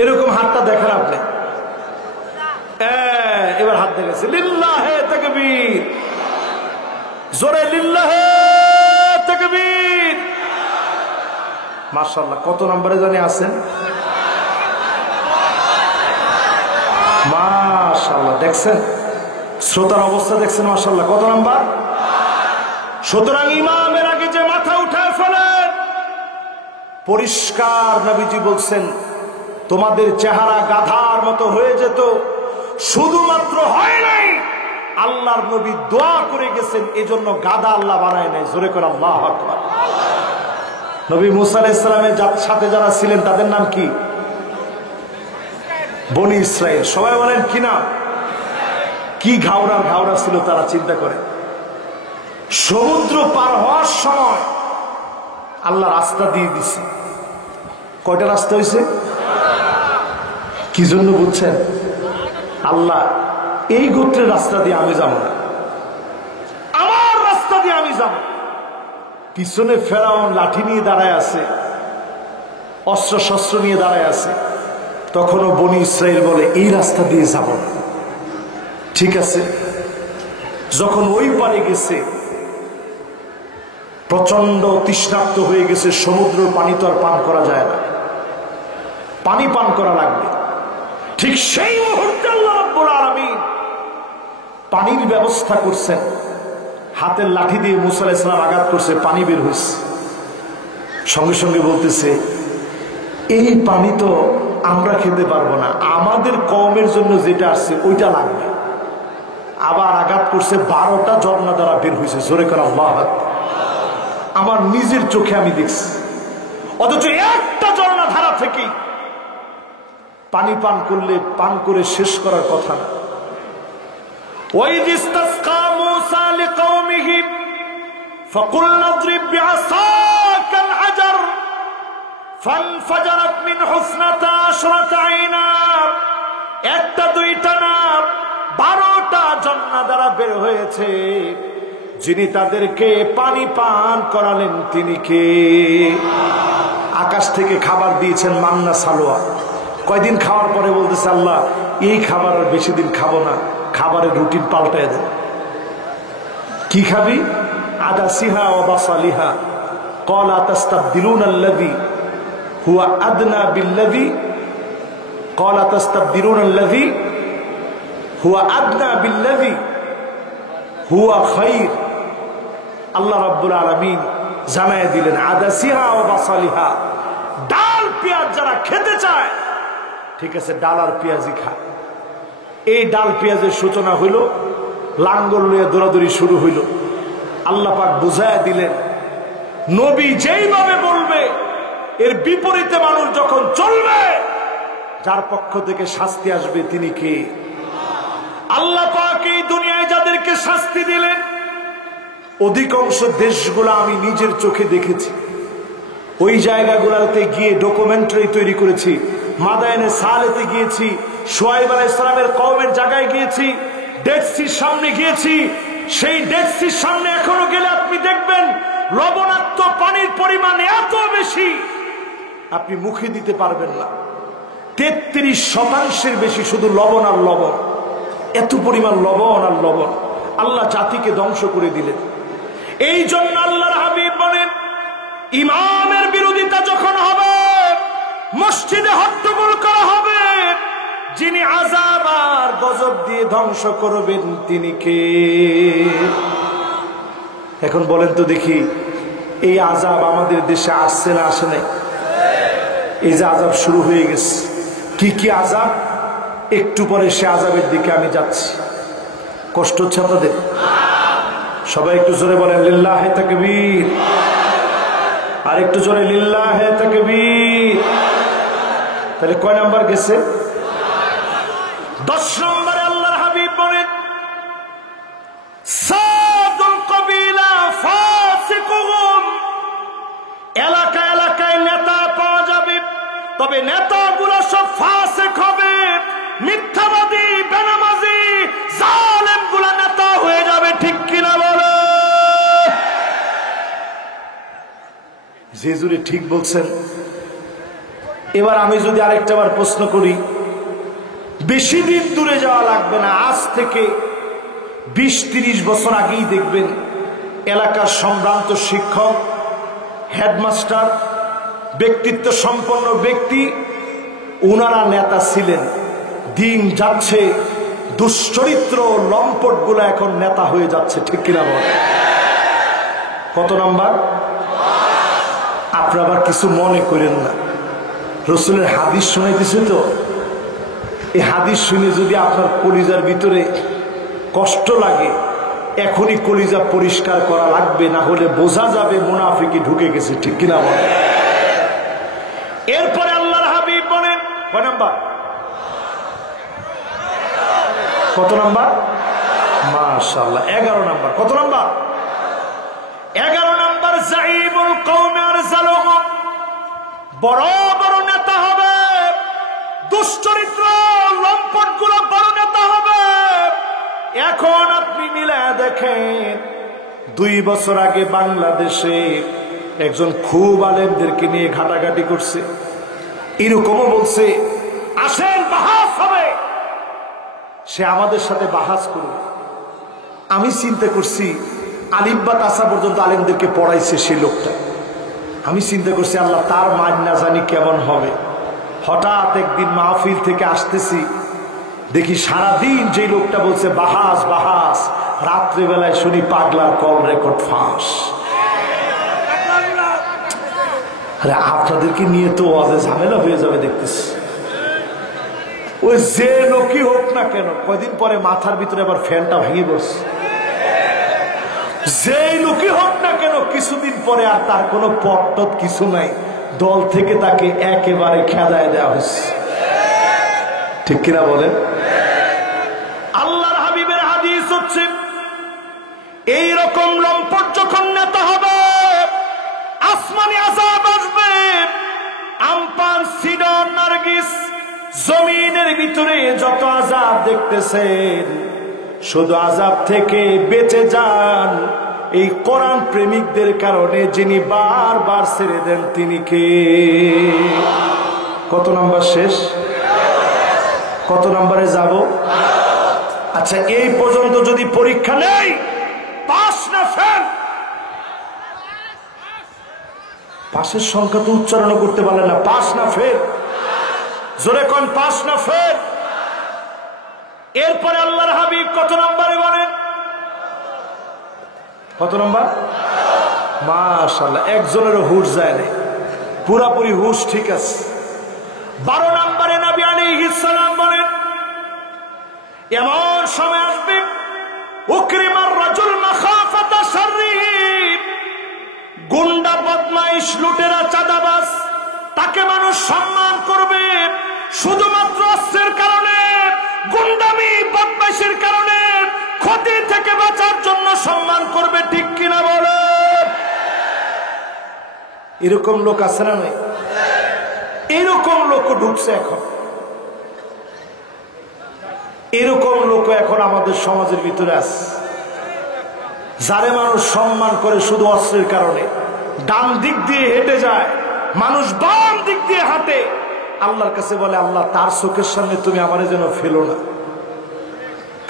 এরকম হাতটা দেখেন আপনি। এবার হাত দেখেছে। লিল্লাহে তাকবীর, জোরে লিল্লাহে তাকবীর। মাশাআল্লাহ, কত নম্বরে জানি আছেন? মাশাআল্লাহ, দেখছেন শ্রোতার অবস্থা, দেখছেন মাশাআল্লাহ কত নাম্বার। সুতরাং ইমামের আগে যে মাথা উঠায় ফেলেন, পরিষ্কার নবীজি বলছেন তোমাদের চেহারা গাধার মতো হয়ে যেত, শুধুমাত্র হয় নাই, আল্লাহর নবী দোয়া করে গেছেন, এজন্য গাধা আল্লাহ বানায় নাই। জোরে করে আল্লাহু আকবার। নবী মুসা আলাইহিস সালামের সাথে যারা ছিলেন তাদের নাম কি? বনি ইসরাইল। সবাই বলেন কি নাম? কি ঘাওড়া ছিল তারা, চিন্তা করে। সমুদ্র পার হওয়ার সময় আল্লাহ রাস্তা দিয়ে দিছে। কয়টা রাস্তা হয়েছে? কি জন্য বুঝছেন? আল্লাহ এই গোত্রের রাস্তা দিয়ে আমি যাব না, আমার রাস্তা দিয়ে আমি যাব। পিছনে ফেরাউন লাঠি নিয়ে দাঁড়ায় আছে, অস্ত্র শস্ত্র নিয়ে দাঁড়ায় আছে। তখনও বনি ইসরাইল বলে এই রাস্তা দিয়ে যাব না। ঠিক আছে, যখন ওই পারে গেছে, প্রচন্ড তৃষ্ণার্ত হয়ে গেছে, সমুদ্র পানি তো আর পান করা যায় না, পানি পান করা লাগবে। ঠিক সেই মুহূর্তে আল্লাহ রাব্বুল আলামিন পানির ব্যবস্থা করছেন। হাতের লাঠি দিয়ে মুসা আলাইহিস সালাম আঘাত করছে, পানি বের হয়েছে। সঙ্গে সঙ্গে বলতেছে এই পানি তো আমরা খেতে পারবো না, আমাদের কওমের জন্য যেটা আসছে ওইটা লাগবে। আবার আঘাত করছে, 12টা ঝর্ণা দ্বারা বের হয়েছে। জোরে করে আল্লাহু আকবার। আমার নিজের চোখে আমি দেখছি। অথচ একটা ঝর্ণা ধারা থেকে পানি পান করলে পান করে শেষ করার কথা না। وَإِذِ اسْتَسْقَى مُوسَى لِقَوْمِهِ فَقُلْنَا اضْرِبْ بِعَصَاكَ الْحَجَرَ فَانْفَجَرَتْ مِنْهُ اثْنَتَا عَشْرَةَ عَيْنًا। একটা দুইটা না, 12টা ঝর্ণা দ্বারা বের হয়েছে। যিনি তাদেরকে পানি পান করালেন তিনি কে? আকাশ থেকে খাবার দিয়েছেন, মান্না সালোয়া। কয়দিন খাওয়ার পরে বলতেছে আল্লাহ এই খাবার আর বেশি দিন খাবো না, খাবারের রুটিন পাল্টায় দেন। কি খাবি? আদাসিহা ওয়া বাসালিহা ক্বালা তাস্তাবদিলুনা আল্লাযী হুয়া আদনা বিল্লাযী ক্বালা তাস্তাবদিলুনা আল্লাযী হুয়া আদনা বিল্লাযী হুয়া খায়র। আল্লাহ রাব্বুল আলামিন জানায় দিলেন আদাসিহা ওয়া বাসালিহা, ডাল পেঁয়াজ যারা খেতে চায়, ঠিক আছে, ডাল আর পেঁয়াজই খা। এই ডাল পেঁয়াজের সূচনা হইল, লাঙ্গল লইয়া দৌড়াদৌড়ি শুরু হইল। আল্লাহ পাক বুঝায় দিলেন নবী যেইভাবে বলবে এর বিপরীতে মানুষ যখন চলবে, যার পক্ষ থেকে শাস্তি আসবে তিনি কে? আল্লাহ পাক এই দুনিয়ায় যাদেরকে শাস্তি দিলেন, অধিকাংশ দেশগুলো আমি নিজের চোখে দেখেছি। ওই জায়গাগুলোতে গিয়ে ডকুমেন্টারি তৈরি করেছি। মাদায়েনে সালেতে গিয়েছি, শুআয়ব আলাইহিস সালামের কওমের জায়গায় গিয়েছি, ডেড সির সামনে গিয়েছি। সেই ডেড সির সামনে এখনো গেলে আপনি দেখবেন লবণাক্ত পানির পরিমাণ এত বেশি আপনি মুখে দিতে পারবেন না। 33% বেশি শুধু লবণ আর লবণ, এত পরিমাণ লবণ আর লবণ। আল্লাহ জাতিকে ধ্বংস করে দিলেন। এই জন্য আল্লাহর হাবিব বলেন ইমামের বিরোধিতা যখন হবে, মসজিদে হট্টগোল করা হবে, যিনি আযাব আর গজব দিয়ে ধ্বংস করবেন তিনি কে? এখন বলেন তো দেখি, এই আযাব আমাদের দেশে আসছে না আসে নাই? এই যে আযাব শুরু হয়ে গেছে, কি কি আযাব, একটু পরে সে আযাবের দিকে আমি যাচ্ছি। কষ্ট হচ্ছে আপনাদের? সবাই একটু জোরে বলেন লিল্লাহে তাকবীর। আর একটু জোরে লিল্লাহে তাকবীর। তাহলে কয় নাম্বার গেছে? 10 নম্বরে আল্লাহর হাবিব সাদুল কবিলা ফাসিকুহুম, এলাকা এলাকায় নেতা পাওয়া যাবে, তবে নেতাগুলো সব ফাসিক হবে, মিথ্যাবাদী, বেনামাজি, জালেম গুলা নেতা হয়ে যাবে। ঠিক কিনা বলো? যে জুড়ে ঠিক বলছেন। এবার আমি যদি আরেকটা বার প্রশ্ন করি, বেশি দিন দূরে যাওয়া লাগবে না, আজ থেকে 20-30 বছর আগেই দেখবেন এলাকার সম্ভ্রান্ত শিক্ষক, হেডমাস্টার, ব্যক্তিত্ব সম্পন্ন ব্যক্তি, ওনারা নেতা ছিলেন। দিন যাচ্ছে, দুশ্চরিত্র লম্পট গুলা এখন নেতা হয়ে যাচ্ছে। ঠিক কিনা বল? কত নাম্বার? আপনারা আবার কিছু মনে করেন না, রসুলের হাদিস শোনাইতেছে তো, এই হাদিস শুনে যদি আপনার কলিজার ভিতরে কষ্ট লাগে, এখনই কলিজা পরিষ্কার করা লাগবে, না হলে বোঝা যাবে মুনাফিকি ঢুকে গেছে। ঠিক কিনা বলেন? এরপরে আল্লাহর হাবিব বলেন, কয় নাম্বার? কত নাম্বার? মাশাআল্লাহ, 11 নাম্বার। কত নাম্বার? 11 নাম্বার। জাইবুল কওমি আরজালুহুম, বড় বড় নেতা হবে, দুশ্চরিত্র লম্পট গুলো বড় নেতা হবে। এখন আপনি মিলে দেখেন, 2 বছর আগে বাংলাদেশে একজন খুব আলেমদেরকে নিয়ে ঘাটাঘাটি করছে, এরকমও বলছে আসেন বাহাস হবে, সে আমাদের সাথে বাহাস করবে। আমি চিন্তা করছি, আলিফ বা তাসা পর্যন্ত আলেমদেরকে পড়াইছে সেই লোকটা। আমি চিন্তা করছি, আল্লাহ তার মান না জানি কেমন হবে। হঠাৎ একদিন মাহফিল থেকে আসতেছি, দেখি সারাদিন যে লোকটা বলছে বাহাস বাহাস, রাত্রিবেলায় শুনি পাগলার কল রেকর্ড ফাঁস। আরে আপনাদেরকে নিয়ে তো ওয়াজে ঝামেলা হয়ে যাবে দেখতেছি। ওই যে লোকই হোক না কেন, কয়দিন পরে মাথার ভিতরে আবার ফ্যানটা ভেঙে বসছে। যে লোকই হোক না কেন, কিছুদিন পরে আর তার কোনো পট্টত কিছু নাই, দল থেকে তাকে একেবারে খেদায় দেওয়া হচ্ছে। ঠিক কিনা বলেন? আল্লাহর হাবিবের হাদিস হচ্ছে, এইরকম লম্পট যখন নেতা হবে, আসমানি আযাব আসবে। আমপান, সিডর, নারগিস, জমিনের ভিতরে যত আযাব দেখতেছেন, শুধু আযাব থেকে বেঁচে যান এই কোরআন প্রেমিকদের কারণে, যিনি বারবার ছেড়ে দেন তিনি কে? কত নাম্বার শেষ? কত নাম্বারে যাব? আচ্ছা, এই পর্যন্ত যদি পরীক্ষা নেই, পাস না ফেল? পাশের সংখ্যা তো উচ্চারণ করতে পারলেন না। পাস না ফেল? জোরে কোন, পাস না ফেল? এরপরে আল্লাহর হাবিব কত নম্বরে বলেন? কত নম্বর? মাশাআল্লাহ, একজনেরও হুশ যায় না, পুরাপুরি হুশ ঠিক আছে। 12 নম্বরে নবী আলাইহিস সালাম বলেন, এমন সময় আসবে উকরিমার রাজুল মাখাফাতা শাররিহি, গুন্ডা, বদমাইশ, লুটেরা, চাঁদাবাজ, তাকে মানুষ সম্মান করবে শুধুমাত্র অস্ত্রের কারণে, গুন্ডামি, বদমাইশের কারণে, ক্ষতি থেকে বাঁচার জন্য সম্মান করবে। ঠিক কিনা বলে? এরকম লোক আছে না নাই? এরকম লোক ঢুকছে এখন, এরকম লোক এখন আমাদের সমাজের ভিতরে আছে, যারে মানুষ সম্মান করে শুধু অস্ত্রের কারণে। ডান দিক দিয়ে হেঁটে যায়, মানুষ বাম দিক দিয়ে হাঁটে, আল্লাহর কাছে বলে আল্লাহ তার চোখের সামনে তুমি আমারে যেন ফেলো না।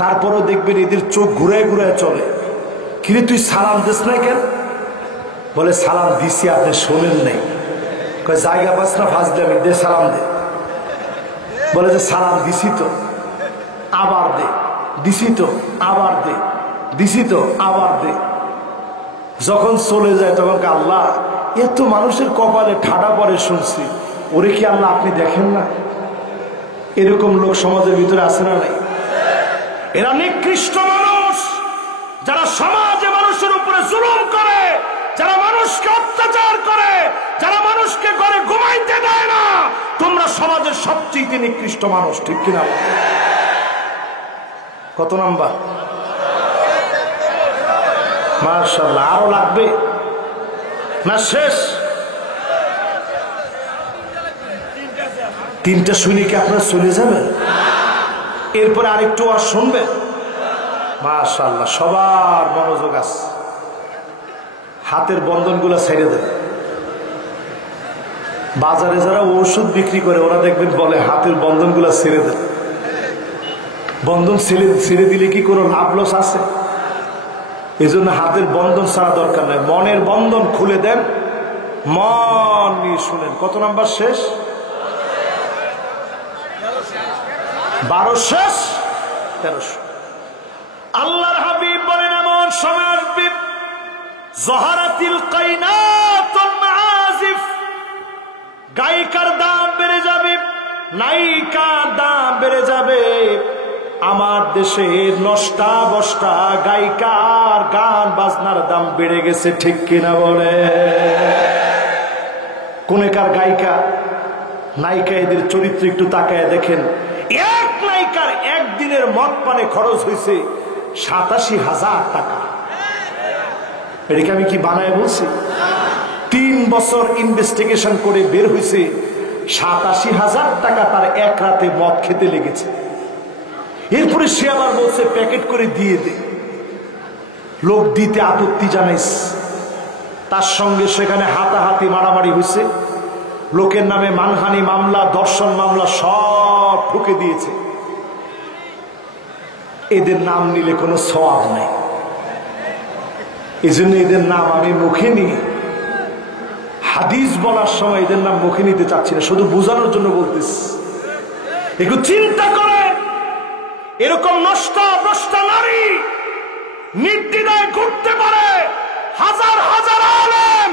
তারপরও দেখবেন এদের চোখ ঘুরে ঘুরে চলে, কিরে তুই সালাম দিস না কেন? বলে সালাম দিছি, আপনি শোনেন নাই। কয় জায়গা পাস না ফাজলামি, দে সালাম দে। বলে যে সালাম দিছি তো, আবার দে, দিছি তো, আবার দে, দিছি তো, আবার দে। যখন চলে যায় তখন আল্লাহ এত মানুষের কপালে ঠাডা পরে শুনছি, ওরে কি আল্লাহ আপনি দেখেন না? এরকম লোক সমাজের ভিতরে আছে না নাই? এরা নিকৃষ্ট মানুষ, যারা সমাজে মানুষের উপরে জুলুম করে, যারা মানুষকে অত্যাচার করে, যারা মানুষকে ঘরে ঘুমাইতে দেয় না। তোমরা সমাজের সবচেয়ে নিকৃষ্ট মানুষ। ঠিক কিনা? কত নাম্বার? মাশাআল্লাহ। আরো লাগবে না? শেষ? তিনটা শুনে কি আপনারা চলে যাবেন? এরপরে আরেকটু আর শুনবেন? মাশাআল্লাহ, সবার মনোযোগ আছে। হাতের বন্ধনগুলো ছেড়ে দেন। বাজারে যারা ওষুধ বিক্রি করে ওরা দেখবেন বলে হাতের বন্ধনগুলো ছেড়ে দেন। বন্ধন ছেড়ে দিলে কি কোনো লাভ লস আছে? এই জন্য হাতের বন্ধন ছাড়া দরকার নাই, মনের বন্ধন খুলে দেন, মন নিয়ে শুনেন। কত নাম্বার শেষ? 12 শেষ, 1300। আল্লাহর হাবিব বলেন এমন সময় আসবে জহারাতিল কাইনাতুল মাআজিফ, গায়িকার দাম বেড়ে যাবে, নায়িকার দাম বেড়ে যাবে। আমার দেশে নষ্টা বষ্টা গায়িকার গান বাজনার দাম বেড়ে গেছে, ঠিক কিনা বলে? কোনেকার গায়িকা নায়িকা এদের চরিত্র একটু তাকায় দেখেন। এক নায়িকার একদিনের মদ পানে খরচ হয়েছে 87,000 টাকা। এটাকে আমি কি বানায় বলছি? 3 বছর ইনভেস্টিগেশন করে বের হয়েছে 87,000 টাকা তার এক রাতে মদ খেতে লেগেছে। এরপরে সে আবার বলছে প্যাকেট করে দিয়ে দে। লোক দিতে আপত্তি জানাইস, তার সঙ্গে সেখানে হাতাহাতি মারামারি হয়েছে। লোকের নামে মানহানি মামলা, ধর্ষণ মামলা সব ঠুকে দিয়েছে। এদের নাম নিলে কোনো সওয়াব নাই, এই জন্য এদের নাম আমি মুখে নিই। হাদিস বলার সময় এদের নাম মুখে নিতে চাচ্ছি না, শুধু বোঝানোর জন্য বলতেছি। একটু চিন্তা করে, এরকম নষ্টা ভ্রষ্টা নারী নির্দ্বিধায় ঘুরতে পারে। হাজার হাজার আলেম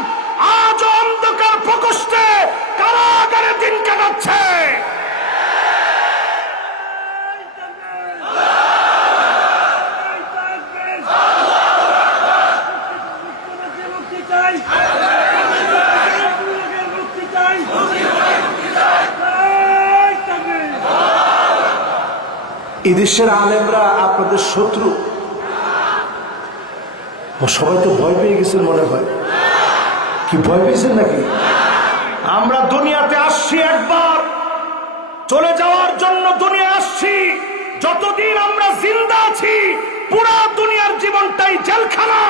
আজ অন্ধকার প্রকোষ্ঠে কারাগারে দিন কাটাচ্ছে। এদেশের আলেমরা আপনাদের শত্রু? সবাই তো ভয় পেয়ে গেছেন মনে হয়। কি ভয় পেয়েছেন নাকি? আমরা দুনিয়াতে আসছি একবার, চলে যাওয়ার জন্য দুনিয়া আসছি। যতদিন আমরা জিন্দা আছি পুরা দুনিয়ার জীবনটাই জেলখানা।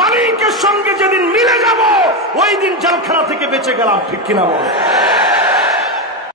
মালিকের সঙ্গে যেদিন মিলে যাব ওই দিন জেলখানা থেকে বেঁচে গেলাম, ঠিক কিনা বল?